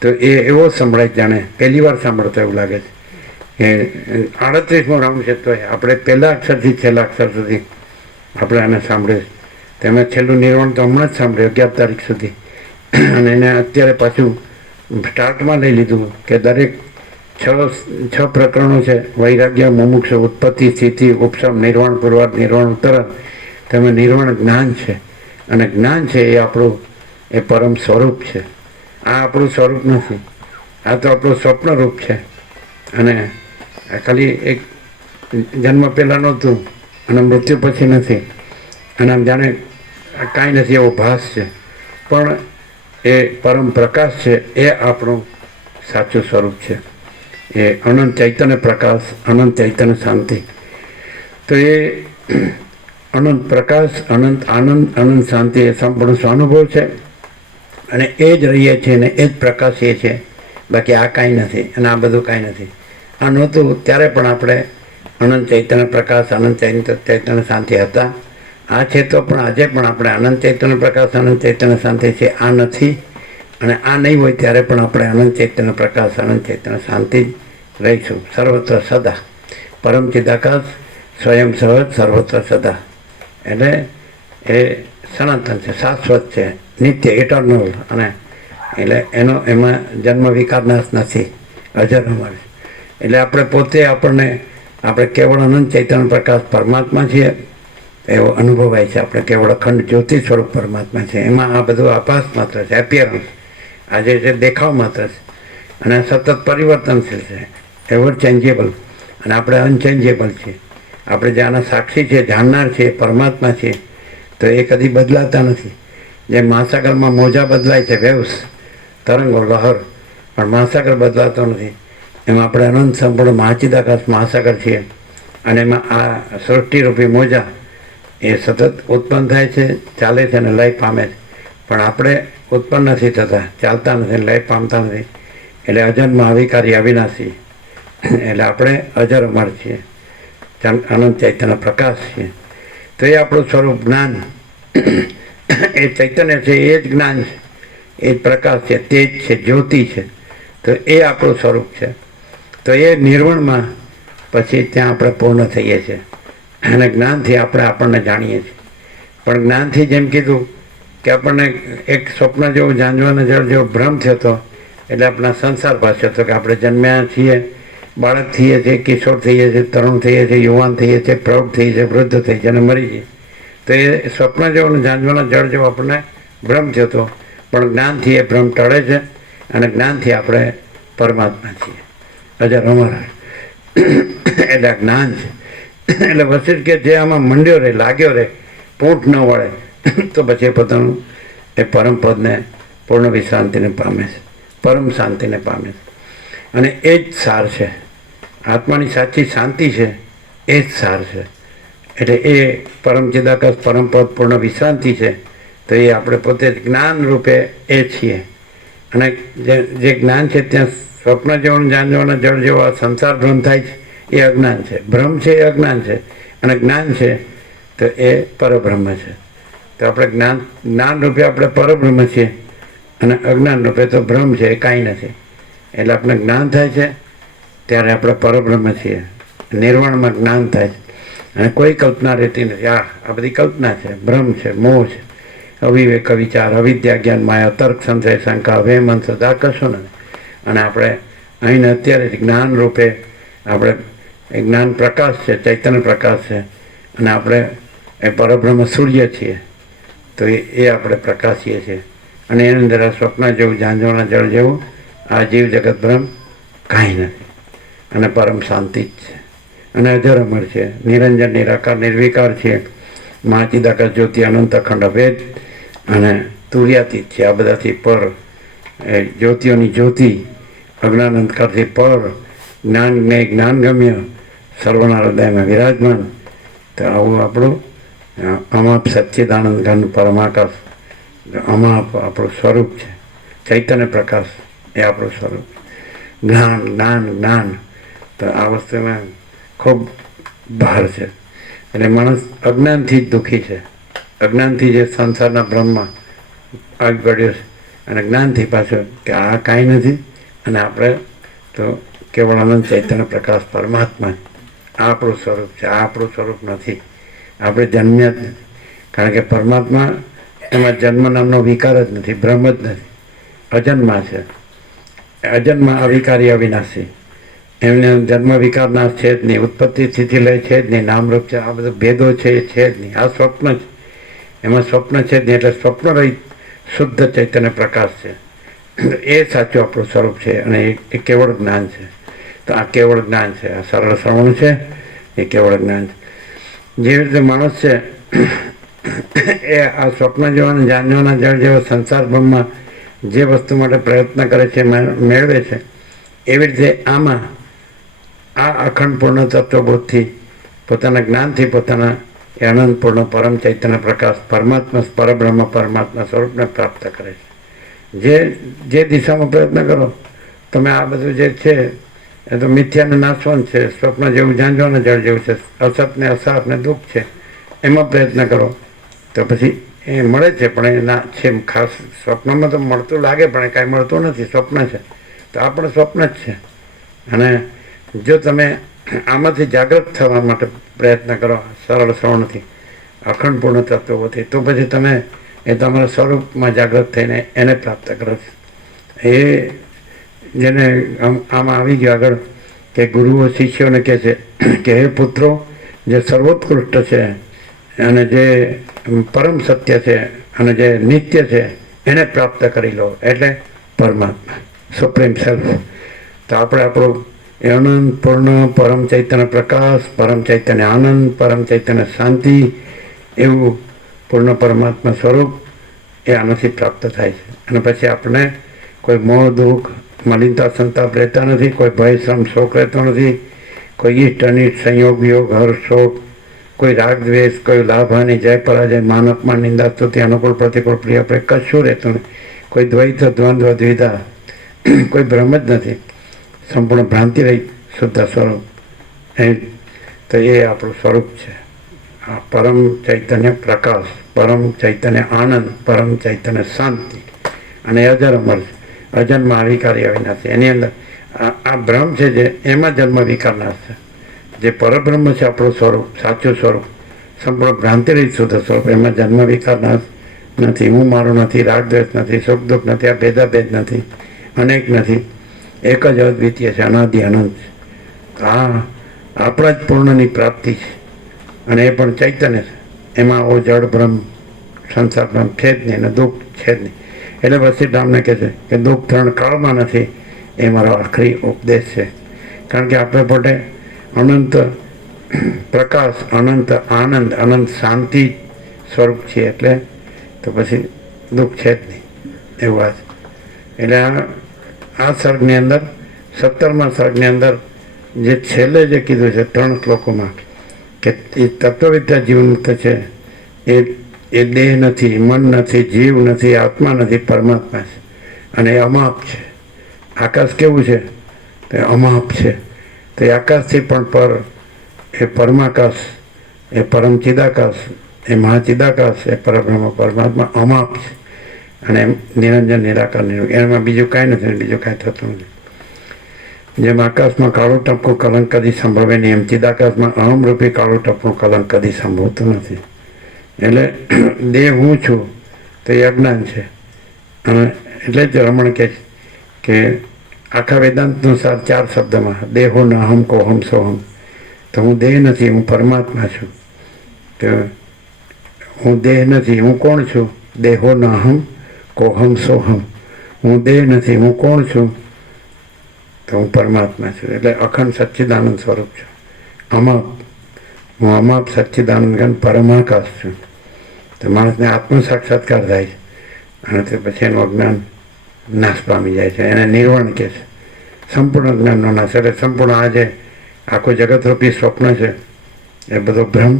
તો એ એવો સંભળાય જાણે પહેલી વાર સાંભળતો એવું લાગે છે. કે 38મો રાઉન્ડ છે તો આપણે પહેલા અક્ષરથી છેલ્લા અક્ષર સુધી આપણે આને સાંભળીએ. તેમાં છેલ્લું નિર્વાણ તો હમણાં જ સાંભળ્યું 11 તારીખ સુધી, અને એને અત્યારે પાછું સ્ટાર્ટમાં લઈ લીધું કે દરેક 6 પ્રકરણો છે: વૈરાગ્ય, મુમુક્ષ, ઉત્પત્તિ, સ્થિતિ, ઉપશમ, નિર્વાણ પૂર્વાર્ધ, નિર્વાણ ઉત્તરાર્ધ. તેમાં નિર્વાણ જ્ઞાન છે, અને જ્ઞાન છે એ આપણું એ પરમ સ્વરૂપ છે. આ આપણું સ્વરૂપ નથી, આ તો આપણું સ્વપ્ન રૂપ છે. અને આ ખાલી એક જન્મ પહેલાં નહોતું અને મૃત્યુ પછી નથી, અને આમ જાણે કાંઈ નથી એવો ભાસ છે, પણ એ પરમ પ્રકાશ છે, એ આપણું સાચું સ્વરૂપ છે. એ અનંત ચૈતન્ય પ્રકાશ, અનંત ચૈતન્ય શાંતિ. તો એ અનંત પ્રકાશ, અનંત આનંદ, અનંત શાંતિ એ સંપૂર્ણ સ્વાનુભવ છે, અને એ જ રહીએ છીએ ને એ જ પ્રકાશીએ છીએ. બાકી આ કાંઈ નથી, અને આ બધું કાંઈ નથી. આ નહોતું ત્યારે પણ આપણે અનંત ચૈતન્ય પ્રકાશ, અનંત ચૈતન્ય શાંતિ હતા. આ છે તો પણ આજે પણ આપણે અનંત ચૈતન્ય પ્રકાશ, અનંત ચૈતન્ય શાંતિ છે. આ નથી, અને આ નહીં હોય ત્યારે પણ આપણે અનંત ચૈતન્ય પ્રકાશ, અનંત ચૈતન્ય શાંતિ રહીશું સર્વત્ર સદા. પરમ ચિદાકાશ, સ્વયં સહજ, સર્વત્ર સદા. એટલે એ સનાતન છે, શાશ્વત છે, નિત્ય, ઇટર્નલ, અને એટલે એમાં જન્મ વિકાર નાશ નથી, અજર અમર. એટલે આપણે પોતે આપણે કેવળ અનંત ચૈતન્ય પ્રકાશ પરમાત્મા છીએ એવો અનુભવાય છે. આપણે કેવળ અખંડ જ્યોતિ સ્વરૂપ પરમાત્મા છે. એમાં આ બધું આભાસ માત્ર છે, એપિયરન્સ, આજે જે દેખાવ માત્ર છે, અને સતત પરિવર્તનશીલ છે, એવર ચેન્જેબલ, અને આપણે અનચેન્જેબલ છીએ. આપણે જે આના સાક્ષી છીએ, જાણનાર છીએ, પરમાત્મા છીએ, તો એ કદી બદલાતા નથી. જે મહાસાગરમાં મોજા બદલાય છે, વેવ્સ, તરંગો, લહર, પણ મહાસાગર બદલાતો નથી. એમાં આપણે અનંત સંપૂર્ણ મહાચિદાકાશ મહાસાગર છીએ, અને એમાં આ સૃષ્ટિરૂપી મોજા એ સતત ઉત્પન્ન થાય છે, ચાલે છે અને લય પામે છે. પણ આપણે ઉત્પન્ન નથી થતા, ચાલતા નથી, લય પામતા નથી. એટલે અજન્મ, અવિકારી, અવિનાશી, એટલે આપણે અજર અમર છીએ, અનંત ચૈતન્ય પ્રકાશ છીએ. તો એ આપણું સ્વરૂપ જ્ઞાન, એ ચૈતન્ય છે, એ જ જ્ઞાન છે, એ જ પ્રકાશ છે, તેજ છે, જ્યોતિ છે. તો એ આપણું સ્વરૂપ છે. તો એ નિર્વણમાં પછી ત્યાં આપણે પૂર્ણ થઈએ છીએ, અને જ્ઞાનથી આપણને જાણીએ છીએ. પણ જ્ઞાનથી જેમ કીધું કે આપણને એક સ્વપ્ન જેવું, ઝાંઝવાના જળ જેવો ભ્રમ થયો હતો. એટલે આપણા સંસાર ભાષ્યો હતો કે આપણે જન્મ્યા છીએ, બાળક થઈએ છીએ, કિશોર થઈએ છીએ, તરુણ થઈએ છીએ, યુવાન થઈએ છીએ, પ્રૌઢ થઈએ છીએ, વૃદ્ધ થઈ છે અને મરી જઈએ. તો એ સ્વપ્ન જેવો અને ઝાંઝવાના જળ જેવો આપણને ભ્રમ થયો હતો. પણ જ્ઞાનથી એ ભ્રમ ટળે છે, અને જ્ઞાનથી આપણે પરમાત્મા છીએ, અજર અમર. એટલે જ્ઞાન છે. એટલે વશિષ્ઠ કે જે આમાં મંડ્યો રહે, લાગ્યો રહે, પૂંઠ ન વળે, તો પછી પોતાનું એ પરમપદને, પૂર્ણ વિશ્રાંતિને પામે છે, પરમ શાંતિને પામે છે. અને એ જ સાર છે, આત્માની સાચી શાંતિ છે, એ જ સાર છે. એટલે એ પરમ ચિદાકાશ, પરમપદ, પૂર્ણ વિશ્રાંતિ છે. તો એ આપણે પોતે જ્ઞાન રૂપે એ છીએ. અને જે જ્ઞાન છે ત્યાં સ્વપ્ન જેવો, જાણવાના જળ જેવો આ સંસાર ભ્રમ થાય છે, એ અજ્ઞાન છે. ભ્રમ છે એ અજ્ઞાન છે, અને જ્ઞાન છે તો એ પરબ્રહ્મ છે. તો આપણે જ્ઞાન રૂપે આપણે પરબ્રહ્મ છીએ, અને અજ્ઞાન રૂપે તો ભ્રમ છે, એ કાંઈ નથી. એટલે આપણે જ્ઞાન થાય છે ત્યારે આપણે પરબ્રહ્મ છીએ. નિર્વાણમાં જ્ઞાન થાય છે, અને કોઈ કલ્પના રહેતી નથી. આ બધી કલ્પના છે, ભ્રમ છે, મોહ છે, અવિવેક, વિચાર, અવિદ્યા, જ્ઞાન, માયા, તર્ક, સંશય, શંકા, વેમન, સદા કશું નથી. અને આપણે અહીં અત્યારે જ્ઞાન રૂપે આપણે એ જ્ઞાન પ્રકાશ છે, ચૈતન્ય પ્રકાશ છે, અને આપણે એ પરબ્રહ્મ સૂર્ય છીએ. તો એ આપણે પ્રકાશીએ છીએ. અને એની અંદર આ સ્વપ્ન જેવું, ઝાંઝવાના જળ જેવું આ જીવ જગત બ્રહ્મ કાંઈ નથી, અને પરમ શાંતિ જ છે, અને અજર અમર છે, નિરંજન, નિરાકાર, નિર્વિકાર છે, મહાચિદાકાશ, જ્યોતિ, અનંત, અખંડ, અભેદ, અને તુર્યાતીત છે. આ બધાથી પર, જ્યોતિઓની જ્યોતિ, અજ્ઞાન અંધકારથી પર, જ્ઞાનગમ્ય, સર્વના હૃદયમાં વિરાજમાન. તો આવું આપણું અમાપ સચ્ચિદાનંદ ઘન પરમાકાશ, અમાપ આપણું સ્વરૂપ છે. ચૈતન્ય પ્રકાશ એ આપણું સ્વરૂપ. જ્ઞાન, જ્ઞાન, જ્ઞાન. તો આ વસ્તુમાં ખૂબ બહાર છે. એટલે માણસ અજ્ઞાનથી જ દુઃખી છે. અજ્ઞાનથી જે સંસારના બ્રહ્મમાં આગ પડ્યો છે, અને જ્ઞાનથી પાછું કે આ કાંઈ નથી, અને આપણે તો કેવળ અનંત ચૈતન્ય પ્રકાશ પરમાત્મા, આ આપણું સ્વરૂપ છે. આ આપણું સ્વરૂપ નથી, આપણે જન્મ્યા જ નથી. કારણ કે પરમાત્મા, એમાં જન્મ નામનો વિકાર જ નથી, ભ્રમ જ નથી, અજન્મા છે. અજન્મ, અવિકારી, અવિનાશી. એમને જન્મ વિકાર નાશ છે જ નહીં, ઉત્પત્તિ સ્થિતિ લય છે જ નહીં, નામરૂપ છે, આ બધું ભેદો છે એ છે જ નહીં. આ સ્વપ્ન છે, એમાં સ્વપ્ન છે જ નહીં. એટલે સ્વપ્ન રહિત શુદ્ધ ચૈતન્ય પ્રકાશ છે. એ સાચું આપણું સ્વરૂપ છે, અને એ કેવળ જ્ઞાન છે. તો આ કેવળ જ્ઞાન છે, આ સરળ શ્રવણ છે, એ કેવળ જ્ઞાન છે. જેવી રીતે માણસ છે એ આ સ્વપ્ન જેવા, જાણવાના જળ જેવા સંસાર બ્રહ્મમાં જે વસ્તુ માટે પ્રયત્ન કરે છે, મેળવે છે, એવી રીતે આમાં આ અખંડ પૂર્ણ તત્વબોધથી, પોતાના જ્ઞાનથી, પોતાના એ અનંતપૂર્ણ પરમ ચૈતન્ય પ્રકાશ, પરમાત્મા, પરબ્રહ્મ, પરમાત્મા સ્વરૂપને પ્રાપ્ત કરે છે. જે દિશામાં પ્રયત્ન કરો તમે, આ બધું જે છે એ તો મિથ્યાને નાશવંત છે, સ્વપ્ન જેવું, ઝાંઝવાના જળ જેવું છે, અસતને, અસારને દુઃખ છે. એમાં પ્રયત્ન કરો તો પછી એ મળે છે, પણ એ ના છે. ખાસ સ્વપ્નમાં તો મળતું લાગે, પણ એ કાંઈ મળતું નથી, સ્વપ્ન છે. તો આ પણ સ્વપ્ન જ છે. અને જો તમે આમાંથી જાગૃત થવા માટે પ્રયત્ન કરો સરળ શ્રવણથી, અખંડ પૂર્ણ તત્વોથી, તો પછી તમે એ તમારા સ્વરૂપમાં જાગૃત થઈને એને પ્રાપ્ત કરો છો. એ જેને આમાં આવી ગયો આગળ કે ગુરુઓ શિષ્યોને કહે છે કે હે પુત્રો, જે સર્વોત્કૃષ્ટ છે અને જે પરમ સત્ય છે અને જે નિત્ય છે એને પ્રાપ્ત કરી લો, એટલે પરમાત્મા, સુપ્રીમ સેલ્ફ. તો આપણે આપણું એ અનંત પૂર્ણ પરમ ચૈતન્ય પ્રકાશ, પરમ ચૈતન્ય આનંદ, પરમ ચૈતન્ય શાંતિ, એવું પૂર્ણ પરમાત્મા સ્વરૂપ એ આનાથી પ્રાપ્ત થાય છે. અને પછી આપણે કોઈ મોહ દુઃખ મલિનતા સંતાપ રહેતા નથી, કોઈ ભય શ્રમ શોક રહેતો નથી, કોઈ ઈષ્ટ અનિષ્ટ સંયોગ વિયોગ હર્ષ શોક, કોઈ રાગ દ્વેષ, કોઈ લાભ હાનિ જય પરાજય માન અપમાન નિંદા સ્તુતિ અનુકૂળ પ્રતિકૂળ પ્રિય આપણે કશું રહેતું નથી, કોઈ દ્વૈત દ્વંદ્વ દ્વિધા, કોઈ ભ્રમ જ નથી, સંપૂર્ણ ભ્રાંતિ રહી શુદ્ધ સ્વરૂપ. તો એ આપણું સ્વરૂપ છે, આ પરમ ચૈતન્ય પ્રકાશ, પરમ ચૈતન્ય આનંદ, પરમ ચૈતન્ય શાંતિ. અને અજર અમર છે, અજન્મ અવિકારી અવિનાશી. એની અંદર આ બ્રહ્મ છે જે એમાં જન્મ વિકાર નાશ છે. જે પરબ્રહ્મ છે આપણું સ્વરૂપ, સાચું સ્વરૂપ, સંપૂર્ણ ભ્રાંતિ રહી શુદ્ધ સ્વરૂપ, એમાં જન્મ વિકાર નાશ નથી, હું મારું નથી, રાગ દ્વેષ નથી, સુખ દુઃખ નથી, આ ભેદાભેદ નથી, અનેક નથી, એક જ અદ્વિતીય છે, અનાદિ અનંત છે. આ આપણા જ પૂર્ણની પ્રાપ્તિ છે અને એ પણ ચૈતન્ય છે. એમાં આવો જળ બ્રહ્મ સંસાર બ્રહ્મ છે જ નહીં અને દુઃખ છે જ નહીં. એટલે વશિષ્ઠામને કહે છે કે દુઃખ ત્રણ કાળમાં નથી, એ મારો આખરી ઉપદેશ છે. કારણ કે આપણે પોતે અનંત પ્રકાશ, અનંત આનંદ, અનંત શાંતિ સ્વરૂપ છીએ, એટલે તો પછી દુઃખ છે જ નહીં એવું વાત. એટલે આ સર્ગની અંદર 17મા સર્ગની અંદર જે છેલ્લે જે કીધું છે 3 શ્લોકોમાં કે એ તત્વવિદ્યા જીવનમુક્ત છે, એ દેહ નથી, મન નથી, જીવ નથી, આત્મા નથી, પરમાત્મા છે. અને એ અમાપ છે. આકાશ કેવું છે? તો અમાપ છે. તો એ આકાશથી પણ પર, એ પરમાકાશ, એ પરમ ચિદાકાશ, એ મહાચિદાકાશ, એ પરબ્રહ્મ પરમાત્મા અમાપ છે. અને નિરંજન નિરાકાર નિર્ગુણ, એમાં બીજું કાંઈ નથી, બીજું કાંઈ થતું નથી. જેમ આકાશમાં કાળું ટપકું કલંક કદી સંભવે નહીં, એમ ચિદાકાશમાં અહમરૂપી કાળું ટપકું કલંક કદી સંભવતું નથી. એટલે દેહ હું છું તો એ અજ્ઞાન છે. અને એટલે જ રમણ કહે છે કે આખા વેદાંતનો સાર 4 શબ્દમાં, દેહો ન અહમ કોહમ સોહમ. તો હું દેહ નથી, હું પરમાત્મા છું. તો હું દેહ નથી, હું કોણ છું? દેહો ન અહમ કોહમ સોહમ. હું દેહ નથી, હું કોણ છું? તો હું પરમાત્મા છું. એટલે અખંડ સચ્ચિદાનંદ સ્વરૂપ છું. અમાપ, હું અમાપ સચ્ચિદાનંદ ઘન પરમાકાશ છું. તો માણસને આત્મ સાક્ષાત્કાર થાય છે અને તે પછી એનું અજ્ઞાન નાશ પામી જાય છે. એને નિર્વાણ કહે છે, સંપૂર્ણ જ્ઞાનનો નાશ. એટલે સંપૂર્ણ આજે આખું જગતરૂપી સ્વપ્ન છે એ બધો ભ્રમ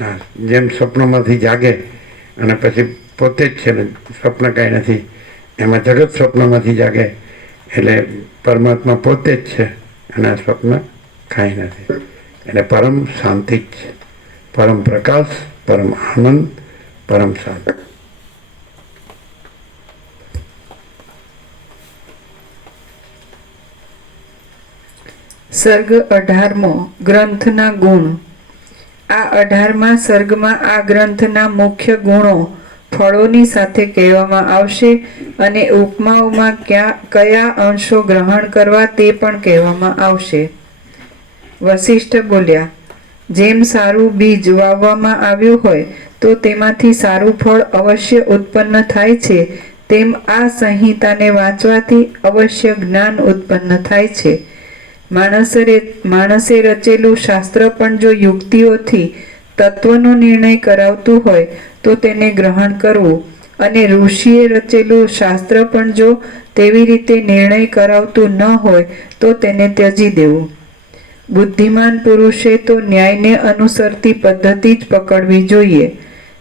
નાશ. જેમ સ્વપ્નમાંથી જાગે અને પછી પોતે જ છે ને, સ્વપ્ન કાંઈ નથી, એમાં જગત સ્વપ્નમાંથી જાગે એટલે પરમાત્મા પોતે જ છે અને આ સ્વપ્ન કાંઈ નથી. એટલે પરમ શાંતિ જ છે, પરમ પ્રકાશ, પરમ આનંદ, પરમ શાંતિ. સર્ગ 18મો, ગ્રંથના ગુણ. આ 18મા સર્ગમાં આ ગ્રંથના મુખ્ય ગુણો ફળોની સાથે કહેવામાં આવશે અને ઉપમાઓમાં કયા અંશો ગ્રહણ કરવા તે પણ કહેવામાં આવશે. વશિષ્ઠ બોલ્યા, જેમ સારું બીજ વાવવામાં આવ્યું હોય તો તેમાંથી સારું ફળ અવશ્ય ઉત્પન્ન થાય છે, તેમ આ સંહિતાને વાંચવાથી અવશ્ય જ્ઞાન ઉત્પન્ન થાય છે. માણસે રચેલું શાસ્ત્ર પણ જો યુક્તિઓથી તત્વનો નિર્ણય કરાવતું હોય તો તેને ગ્રહણ કરવું, અને ઋષિએ રચેલું શાસ્ત્ર પણ જો તેવી રીતે નિર્ણય કરાવતું ન હોય તો તેને ત્યજી દેવું. બુદ્ધિમાન પુરુષે તો ન્યાયને અનુસરતી પદ્ધતિ જ પકડવી જોઈએ.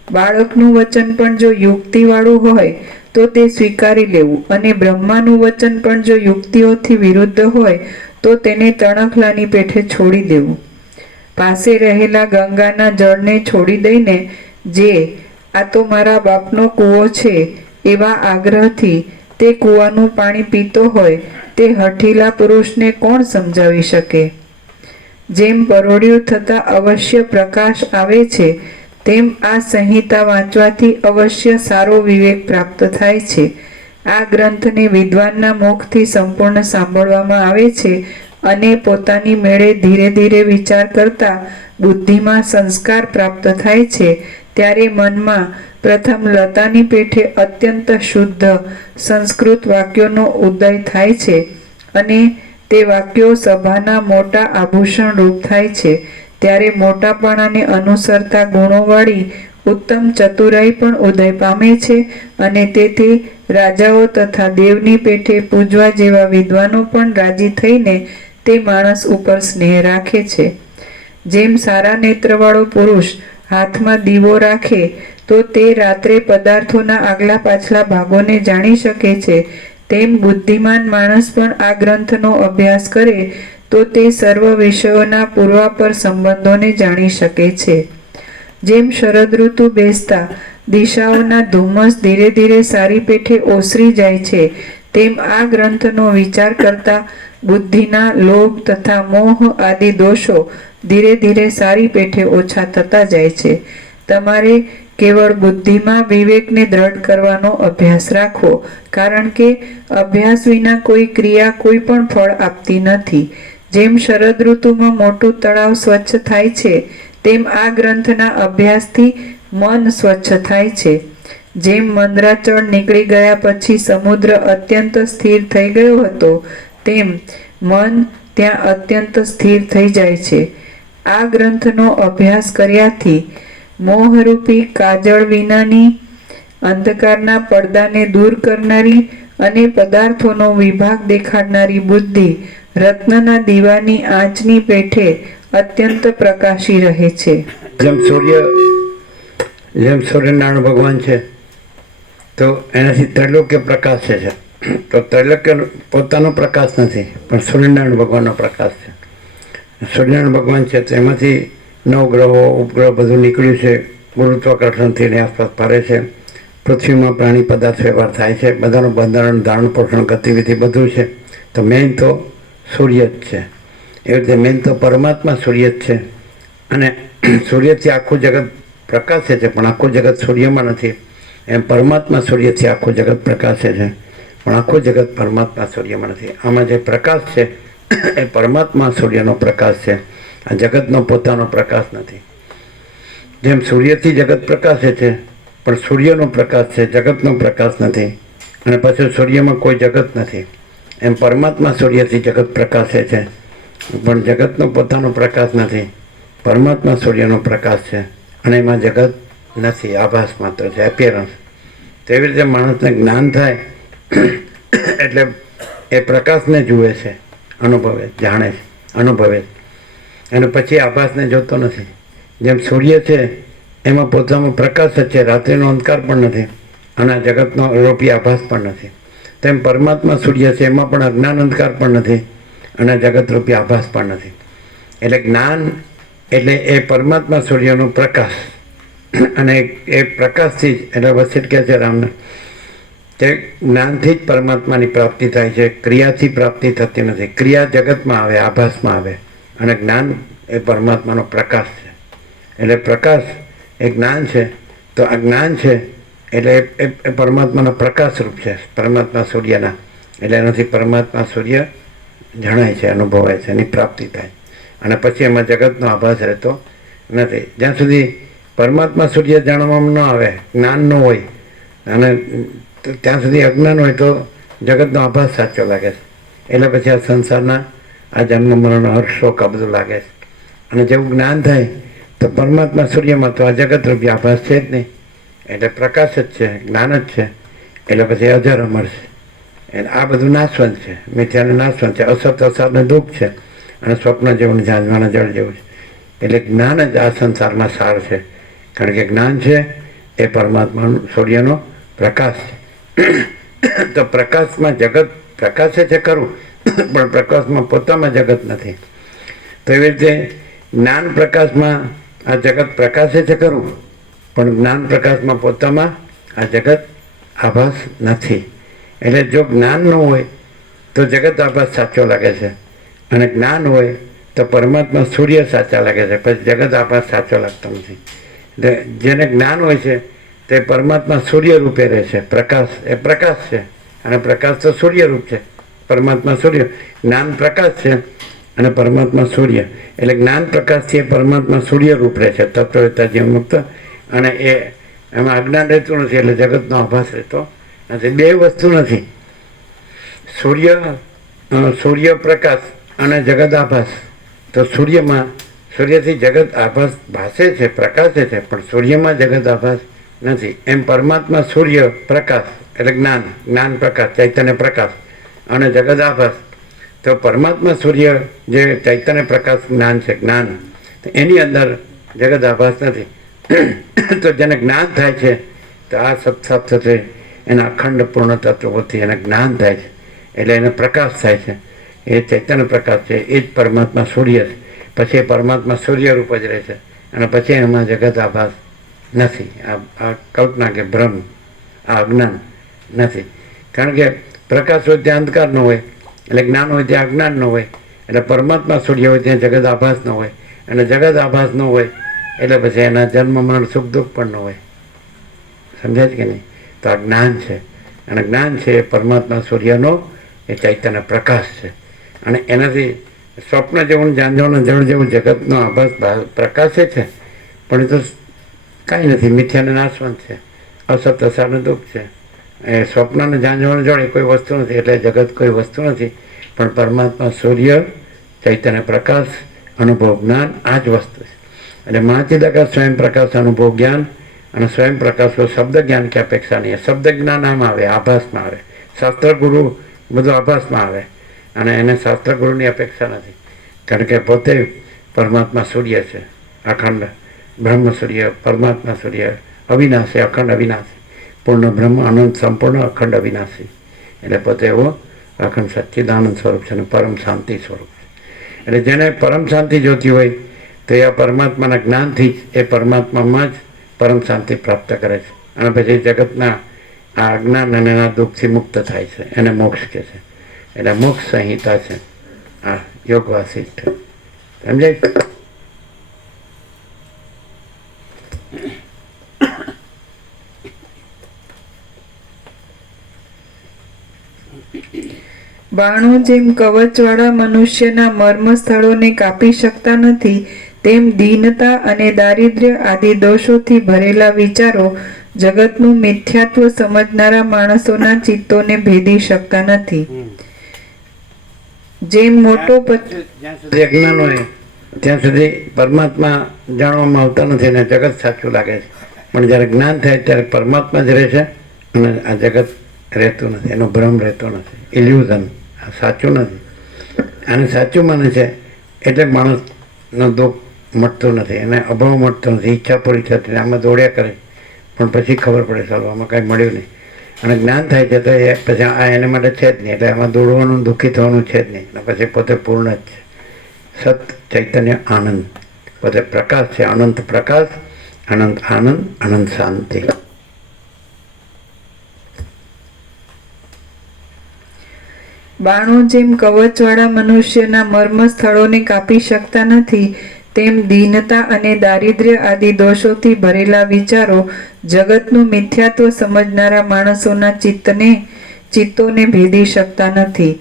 બાળકનું વચન પણ જો યુક્તિવાળું હોય તો તે સ્વીકારી લેવું, અને બ્રહ્માનું વચન પણ જો યુક્તિઓથી વિરુદ્ધ હોય તો તેને તણખલાની પેઠે છોડી દેવું. પાસે રહેલા ગંગાના જળને છોડી દઈને જે આ તો મારા બાપનો કૂવો છે એવા આગ્રહથી તે કૂવાનું પાણી પીતો હોય તે હઠીલા પુરુષને કોણ સમજાવી શકે? જેમ પરોળિયું થતાં અવશ્ય પ્રકાશ આવે છે તેમ આ સંહિતા વાંચવાથી અવશ્ય સારો વિવેક પ્રાપ્ત થાય છે. આ ગ્રંથને વિદ્વાનના મુખથી સંપૂર્ણ સાંભળવામાં આવે છે અને પોતાની મેળે ધીરે ધીરે વિચાર કરતા બુદ્ધિમાં સંસ્કાર પ્રાપ્ત થાય છે. ત્યારે મનમાં પ્રથમ લતાની પેઠે અત્યંત શુદ્ધ સંસ્કૃત વાક્યોનો ઉદય થાય છે અને તે વાક્યો સભાના મોટા આભૂષણ રૂપ થાય છે. ત્યારે મોટાપણાને અનુસરતા ગુણોવાળી ઉત્તમ ચતુરાઈ પણ ઉદય પામે છે અને તેથી રાજાઓ તથા દેવની પેઠે પૂજવા જેવા વિદ્વાનો પણ રાજી થઈને તે માણસ ઉપર સ્નેહ રાખે છે. જેમ સારા નેત્રવાળો પુરુષ હાથમાં દીવો રાખે તો તે રાત્રે પદાર્થોના આગલા પાછલા ભાગોને જાણી શકે છે, તેમ બુદ્ધિમાન માણસ પણ આ ગ્રંથનો અભ્યાસ કરે તો તે સર્વ વિષયોના પૂર્વાપર સંબંધોને જાણી શકે છે. જેમ શરદ ઋતુ બેસતા દિશાઓના ધુમ્મસ ધીરે ધીરે સારી પેઠે ઓસરી જાય છે, તેમ આ ગ્રંથનો વિચાર કરતા બુદ્ધિના લોભ તથા મોહ આદિ દોષો ધીરે ધીરે સારી પેઠે ઓછા થતા જાય છે. તમારે કેવળ બુદ્ધિમાં વિવેકને દ્રઢ કરવાનો અભ્યાસ રાખવો, કારણ કે અભ્યાસ વિના કોઈ ક્રિયા કોઈ પણ ફળ આપતી નથી. જેમ શરદ ઋતુમાં મોટું તળાવ સ્વચ્છ થાય છે, તેમ આ ગ્રંથના અભ્યાસથી મન સ્વચ્છ થાય છે. જેમ મંદરાચળ નીકળી ગયા પછી સમુદ્ર અત્યંત સ્થિર થઈ ગયો હતો, તેમ મન ત્યાં અત્યંત સ્થિર થઈ જાય છે. આ ગ્રંથનો અભ્યાસ કર્યાથી મોહરૂપી કાજળ વિનાની, અંધકારના પડદાને દૂર કરનારી અને પદાર્થોનો વિભાગ દેખાડનારી બુદ્ધિ રત્નના દીવાની આંચની પેઠે અત્યંત પ્રકાશી રહે છે. જેમ સૂર્યનારાયણ ભગવાન છે તો એનાથી ત્રૈલોક્ય પ્રકાશે છે. તો ત્રૈલોક્ય પોતાનો પ્રકાશ નથી, પણ સૂર્યનારાયણ ભગવાનનો પ્રકાશ છે. સૂર્યનારાયણ ભગવાન છે તો એમાંથી નવગ્રહો ઉપગ્રહ બધું નીકળ્યું છે. ગુરુત્વાકર્ષણથી એની આસપાસ ફરે છે. પૃથ્વીમાં પ્રાણી પદાર્થ વ્યવહાર થાય છે. બધાનું બંધારણ, ધારણ, પોષણ, ગતિવિધિ બધું છે. તો મેઇન તો સૂર્ય જ છે. એવી રીતે મેઇન તો પરમાત્મા સૂર્ય જ છે. અને સૂર્યથી આખું જગત પ્રકાશે છે, પણ આખું જગત સૂર્યમાં નથી. એમ પરમાત્મા સૂર્યથી આખું જગત પ્રકાશે છે, પણ આખું જગત પરમાત્મા સૂર્યમાં નથી. આમાં જે પ્રકાશ છે એ પરમાત્મા સૂર્યનો પ્રકાશ છે. આ જગતનો પોતાનો પ્રકાશ નથી. જેમ સૂર્યથી જગત પ્રકાશે છે, પણ સૂર્યનો પ્રકાશ છે, જગતનો પ્રકાશ નથી. અને પછી સૂર્યમાં કોઈ જગત નથી. એમ પરમાત્મા સૂર્યથી જગત પ્રકાશે છે, પણ જગતનો પોતાનો પ્રકાશ નથી. પરમાત્મા સૂર્યનો પ્રકાશ છે અને એમાં જગત નથી, આભાસ માત્ર છે, એપિયરન્સ. તેવી રીતે માણસને જ્ઞાન થાય એટલે એ પ્રકાશને જુએ છે, અનુભવે, જાણે છે, અનુભવે છે. અને પછી આભાસને જોતો નથી. જેમ સૂર્ય છે એમાં પોતાનો પ્રકાશ જ છે, રાત્રિનો અંધકાર પણ નથી અને આ જગતનો આરોપી આભાસ પણ નથી. તેમ પરમાત્મા સૂર્ય છે, એમાં પણ અજ્ઞાન અંધકાર પણ નથી અને જગતરૂપી આભાસ પણ નથી. એટલે જ્ઞાન એટલે એ પરમાત્મા સૂર્યનો પ્રકાશ. અને એ પ્રકાશથી જ, એટલે વસિષ્ઠ કહે છે રામને, તે જ્ઞાનથી જ પરમાત્માની પ્રાપ્તિ થાય છે, ક્રિયાથી પ્રાપ્તિ થતી નથી. ક્રિયા જગતમાં આવે, આભાસમાં આવે, અને જ્ઞાન એ પરમાત્માનો પ્રકાશ છે. એટલે પ્રકાશ એ જ્ઞાન છે. તો આ જ્ઞાન છે એટલે એ પરમાત્માનો પ્રકાશ રૂપ છે, પરમાત્મા સૂર્યના. એટલે એનાથી પરમાત્મા સૂર્ય જણાય છે, અનુભવાય છે, એની પ્રાપ્તિ થાય. અને પછી એમાં જગતનો આભાસ રહેતો નથી. જ્યાં સુધી પરમાત્મા સૂર્ય જાણવામાં ન આવે, જ્ઞાન ન હોય, અને ત્યાં સુધી અજ્ઞાન હોય તો જગતનો આભાસ સાચો લાગે છે. એટલે પછી આ સંસારના આ જન્મ મરણ, હર્ષ, શોક આ બધું લાગે છે. અને જેવું જ્ઞાન થાય તો પરમાત્મા સૂર્યમાં તો આ જગતરૂપી આભાસ છે જ નહીં. એટલે પ્રકાશ જ છે, જ્ઞાન જ છે. એટલે પછી અજર અમર છે. એટલે આ બધું નાશવંત છે, મિથ્યાને નાશવંત છે, અસત અસારને દુઃખ છે, અને સ્વપ્ન જેવું, ઝાંઝવાના જળ જેવું છે. એટલે જ્ઞાન જ આ સંસારમાં સાર છે. કારણ કે જ્ઞાન છે એ પરમાત્માનું સૂર્યનો પ્રકાશ છે. તો પ્રકાશમાં જગત પ્રકાશે છે ખરું, પણ પ્રકાશમાં પોતામાં જગત નથી. તો એવી રીતે જ્ઞાન પ્રકાશમાં આ જગત પ્રકાશે છે ખરું, પણ જ્ઞાન પ્રકાશમાં પોતામાં આ જગત આભાસ નથી. એટલે જો જ્ઞાન ન હોય તો જગત આભાસ સાચો લાગે છે, અને જ્ઞાન હોય તો પરમાત્મા સૂર્ય સાચા લાગે છે, પછી જગત આભાસ સાચો લાગતો નથી. જેને જ્ઞાન હોય છે તે પરમાત્મા સૂર્ય રૂપે રહે છે. પ્રકાશ એ પ્રકાશ છે અને પ્રકાશ તો સૂર્ય રૂપ છે. પરમાત્મા સૂર્ય, જ્ઞાન પ્રકાશ છે અને પરમાત્મા સૂર્ય. એટલે જ્ઞાન પ્રકાશથી એ પરમાત્મા સૂર્ય રૂપ રહે છે, તત્વવેતા જીવન મુક્ત. અને એમાં અજ્ઞાન રહેતું નથી, એટલે જગતનો આભાસ રહેતો નથી. બે વસ્તુ નથી, સૂર્ય પ્રકાશ અને જગત આભાસ. તો સૂર્યથી જગત આભાસ ભાસે છે, પ્રકાશે છે, પણ સૂર્યમાં જગત આભાસ નથી. એમ પરમાત્મા સૂર્ય પ્રકાશ એટલે જ્ઞાન પ્રકાશ, ચૈતન્ય પ્રકાશ અને જગત આભાસ. તો પરમાત્મા સૂર્ય જે ચૈતન્ય પ્રકાશ જ્ઞાન છે, એની અંદર જગત આભાસ નથી. તો જેને જ્ઞાન થાય છે તો આ સત્સાપ થશે, એના અખંડ પૂર્ણ તત્વોથી એને જ્ઞાન થાય છે, એટલે એને પ્રકાશ થાય છે. એ ચૈતન્ય પ્રકાશ છે, એ જ પરમાત્મા સૂર્ય છે. પછી એ પરમાત્મા સૂર્ય રૂપ જ રહે છે અને પછી એમાં જગત આભાસ નથી. આ કલ્પના કે ભ્રમ, આ અજ્ઞાન નથી. કારણ કે પ્રકાશ હોય ત્યાં અંધકાર ન હોય, એટલે જ્ઞાન હોય ત્યાં અજ્ઞાન ન હોય. એટલે પરમાત્મા સૂર્ય હોય ત્યાં જગત આભાસ ન હોય, અને જગત આભાસ ન હોય એટલે પછી એના જન્મ મરણ સુખ દુઃખ પણ ન હોય. સમજાય છે કે નહીં? તો આ જ્ઞાન છે, અને જ્ઞાન છે એ પરમાત્મા સૂર્યનો એ ચૈતન્ય પ્રકાશ છે. અને એનાથી સ્વપ્ન જેવું, જાંજવાના જળ જેવું જગતનો આભાસ પ્રકાશે છે, પણ એ તો કાંઈ નથી, મિથ્યાને નાશવંત છે, અસત અસારને દુઃખ છે. એ સ્વપ્નને જાંજવાના જળ એ કોઈ વસ્તુ નથી, એટલે જગત કોઈ વસ્તુ નથી. પણ પરમાત્મા સૂર્ય, ચૈતન્ય પ્રકાશ, અનુભવ જ્ઞાન આ જ વસ્તુ છે. એટલે મહાચિદાકાશ સ્વયં પ્રકાશ અનુભવ જ્ઞાન, અને સ્વયં પ્રકાશ શબ્દ જ્ઞાન કે અપેક્ષા નહીં. શબ્દ જ્ઞાન આમાં આવે, આભાસમાં આવે. શાસ્ત્ર ગુરુ બધું આભાસમાં આવે, અને એને શાસ્ત્ર ગુરુની અપેક્ષા નથી. કારણ કે પોતે પરમાત્મા સૂર્ય છે, અખંડ બ્રહ્મ સૂર્ય, પરમાત્મા સૂર્ય, અવિનાશી, અખંડ અવિનાશી, પૂર્ણ બ્રહ્મ, અનંત, સંપૂર્ણ, અખંડ અવિનાશી. એટલે પોતે એવો અખંડ સચ્ચિદાનંદ સ્વરૂપ છે અને પરમ શાંતિ સ્વરૂપ છે. એટલે જેને પરમ શાંતિ જોતી હોય તો એ આ પરમાત્માના જ્ઞાનથી જ એ પરમાત્મામાં જ પરમ શાંતિ પ્રાપ્ત કરે છે. અને પછી જગતના આ અજ્ઞાન અને એના દુઃખથી મુક્ત થાય છે, એને મોક્ષ કહે છે. એટલે મોક્ષ સંહિતા છે આ યોગ વાસિષ્ઠ. સમજાય? બાણો જેમ કવચવાળા મનુષ્યના મર્મ સ્થળોને કાપી શકતા નથી, તેમ દીનતા અને દારિદ્ર્ય આદિ દોષોથી ભરેલા વિચારો જગતનું મિથ્યાત્વ સમજનારા માણસોના ચિત્તોને ભેદી શકતા નથી. જેમ મોટો જ્યાં સુધી અજ્ઞાન હોય ત્યાં સુધી પરમાત્મા જાણવામાં આવતા નથી અને જગત સાચું લાગે છે. પણ જ્યારે જ્ઞાન થાય ત્યારે પરમાત્મા જ રહે છે અને આ જગત રહેતું નથી, એનો ભ્રમ રહેતો નથી, ઇલ્યુઝન. આ સાચું નથી. આને સાચું માને છે એટલે માણસનો દુઃખ મટતું નથી, એને અભાવ મળતો નથી, ઈચ્છા પૂરી થતી, આમાં દોડ્યા કરે. પણ પછી ખબર પડે ચાલો આમાં કાંઈ મળ્યું નહીં. અને જ્ઞાન થાય છે તો એ પછી આ એના માટે છે જ નહીં, એટલે આમાં દોડવાનું, દુઃખી થવાનું છે જ નહીં. અને પછી પોતે પૂર્ણ જ છે, સત ચૈતન્ય આનંદ, પોતે પ્રકાશ છે, અનંત પ્રકાશ, અનંત આનંદ, અનંત શાંતિ. બાણો જેમ કવચવાળા મનુષ્યના મર્મ સ્થળોને કાપી શકતા નથી, તેમ દીનતા અને દારિદ્ર્ય આદિ દોષોથી ભરેલા વિચારો જગતનું મિથ્યાત્વ સમજનારા માણસોના ચિત્તોને ભેદી શકતા નથી.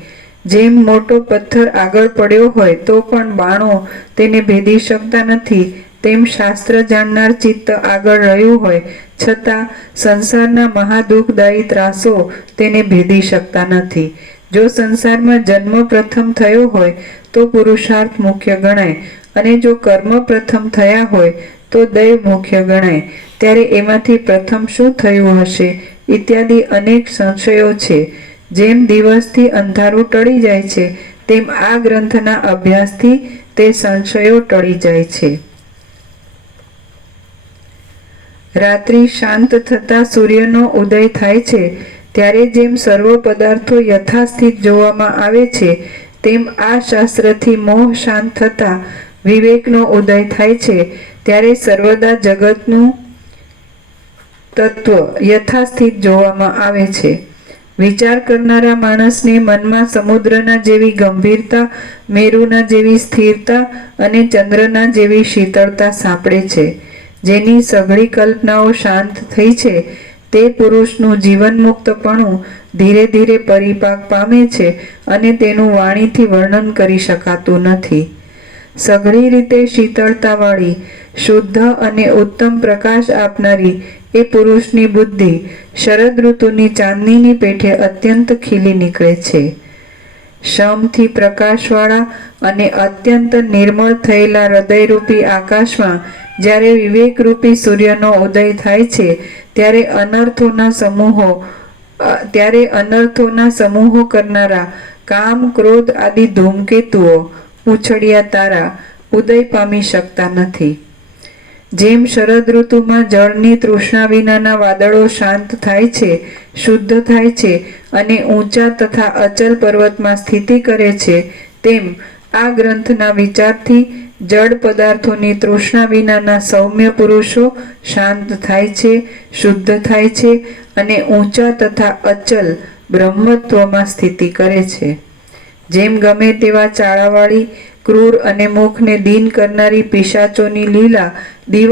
જેમ મોટો પથ્થર આગળ પડ્યો હોય તો પણ બાણો તેને ભેદી શકતા નથી, તેમ શાસ્ત્ર જાણનાર ચિત્ત આગળ રહ્યું હોય છતાં સંસારના મહાદુઃખદાયી ત્રાસો તેને ભેદી શકતા નથી. જો સંસારમાં જન્મ પ્રથમ થયો હોય તો પુરુષાર્થ મુખ્ય ગણાય, અને જો કર્મ પ્રથમ થયા હોય તો દૈવ મુખ્ય ગણાય. ત્યારે એમાંથી પ્રથમ શું થયું હશે ઇત્યાદિ અનેક સંશયો છે. જેમ દિવસથી અંધારું ટળી જાય છે તેમ આ ગ્રંથના અભ્યાસથી તે સંશયો ટળી જાય છે. રાત્રિ શાંત થતા સૂર્યનો ઉદય થાય છે ત્યારે જેમ સર્વ પદાર્થો યથાસ્થિત જોવામાં આવે છે, તેમ આ શાસ્ત્રથી મોહ શાંત થતા વિવેકનો ઉદય થાય છે ત્યારે સર્વદા જગતનું તત્વ યથાસ્થિત જોવામાં આવે છે. વિચાર કરનારા માણસને મનમાં સમુદ્રના જેવી ગંભીરતા, મેરુના જેવી સ્થિરતા અને ચંદ્રના જેવી શીતળતા સાંપડે છે. જેની સઘળી કલ્પનાઓ શાંત થઈ છે તે પુરુષનું જીવનમુક્તપણું ધીરે ધીરે પરિપાક પામે છે અને તેનું વાણીથી વર્ણન કરી શકાતું નથી. સઘળી રીતે શીતળતાવાળી, શુદ્ધ અને ઉત્તમ પ્રકાશ આપનારી એ પુરુષની બુદ્ધિ શરદ ઋતુની ચાંદનીની પેઠે અત્યંત ખીલી નીકળે છે. શમથી પ્રકાશવાળા અને અત્યંત નિર્મળ થયેલા હૃદયરૂપી આકાશમાં જ્યારે વિવેકરૂપી સૂર્યનો ઉદય થાય છે ત્યારે અનર્થોના સમૂહો કરનારા કામ, ક્રોધ આદિ ધૂમકેતુઓ, ઉછળ્યા તારા ઉદય પામી શકતા નથી. જેમ શરદ ઋતુમાં જળની તૃષ્ણા વિનાના વાદળો શાંત થાય છે, શુદ્ધ થાય છે અને ઊંચા તથા અચલ પર્વતમાં સ્થિતિ કરે છે, તેમ આ ગ્રંથના વિચારથી જડ પદાર્થોની તૃષ્ણા વિનાના સૌમ્ય પુરુષો શાંત થાય છે, શુદ્ધ થાય છે અને ઊંચા તથા અચલ બ્રહ્મત્વમાં સ્થિતિ કરે છે. જેમ ગમે તેવા ચાળાવાળી, ક્રૂર અને મુખને દીન કરનારી પિશાચોની લીલા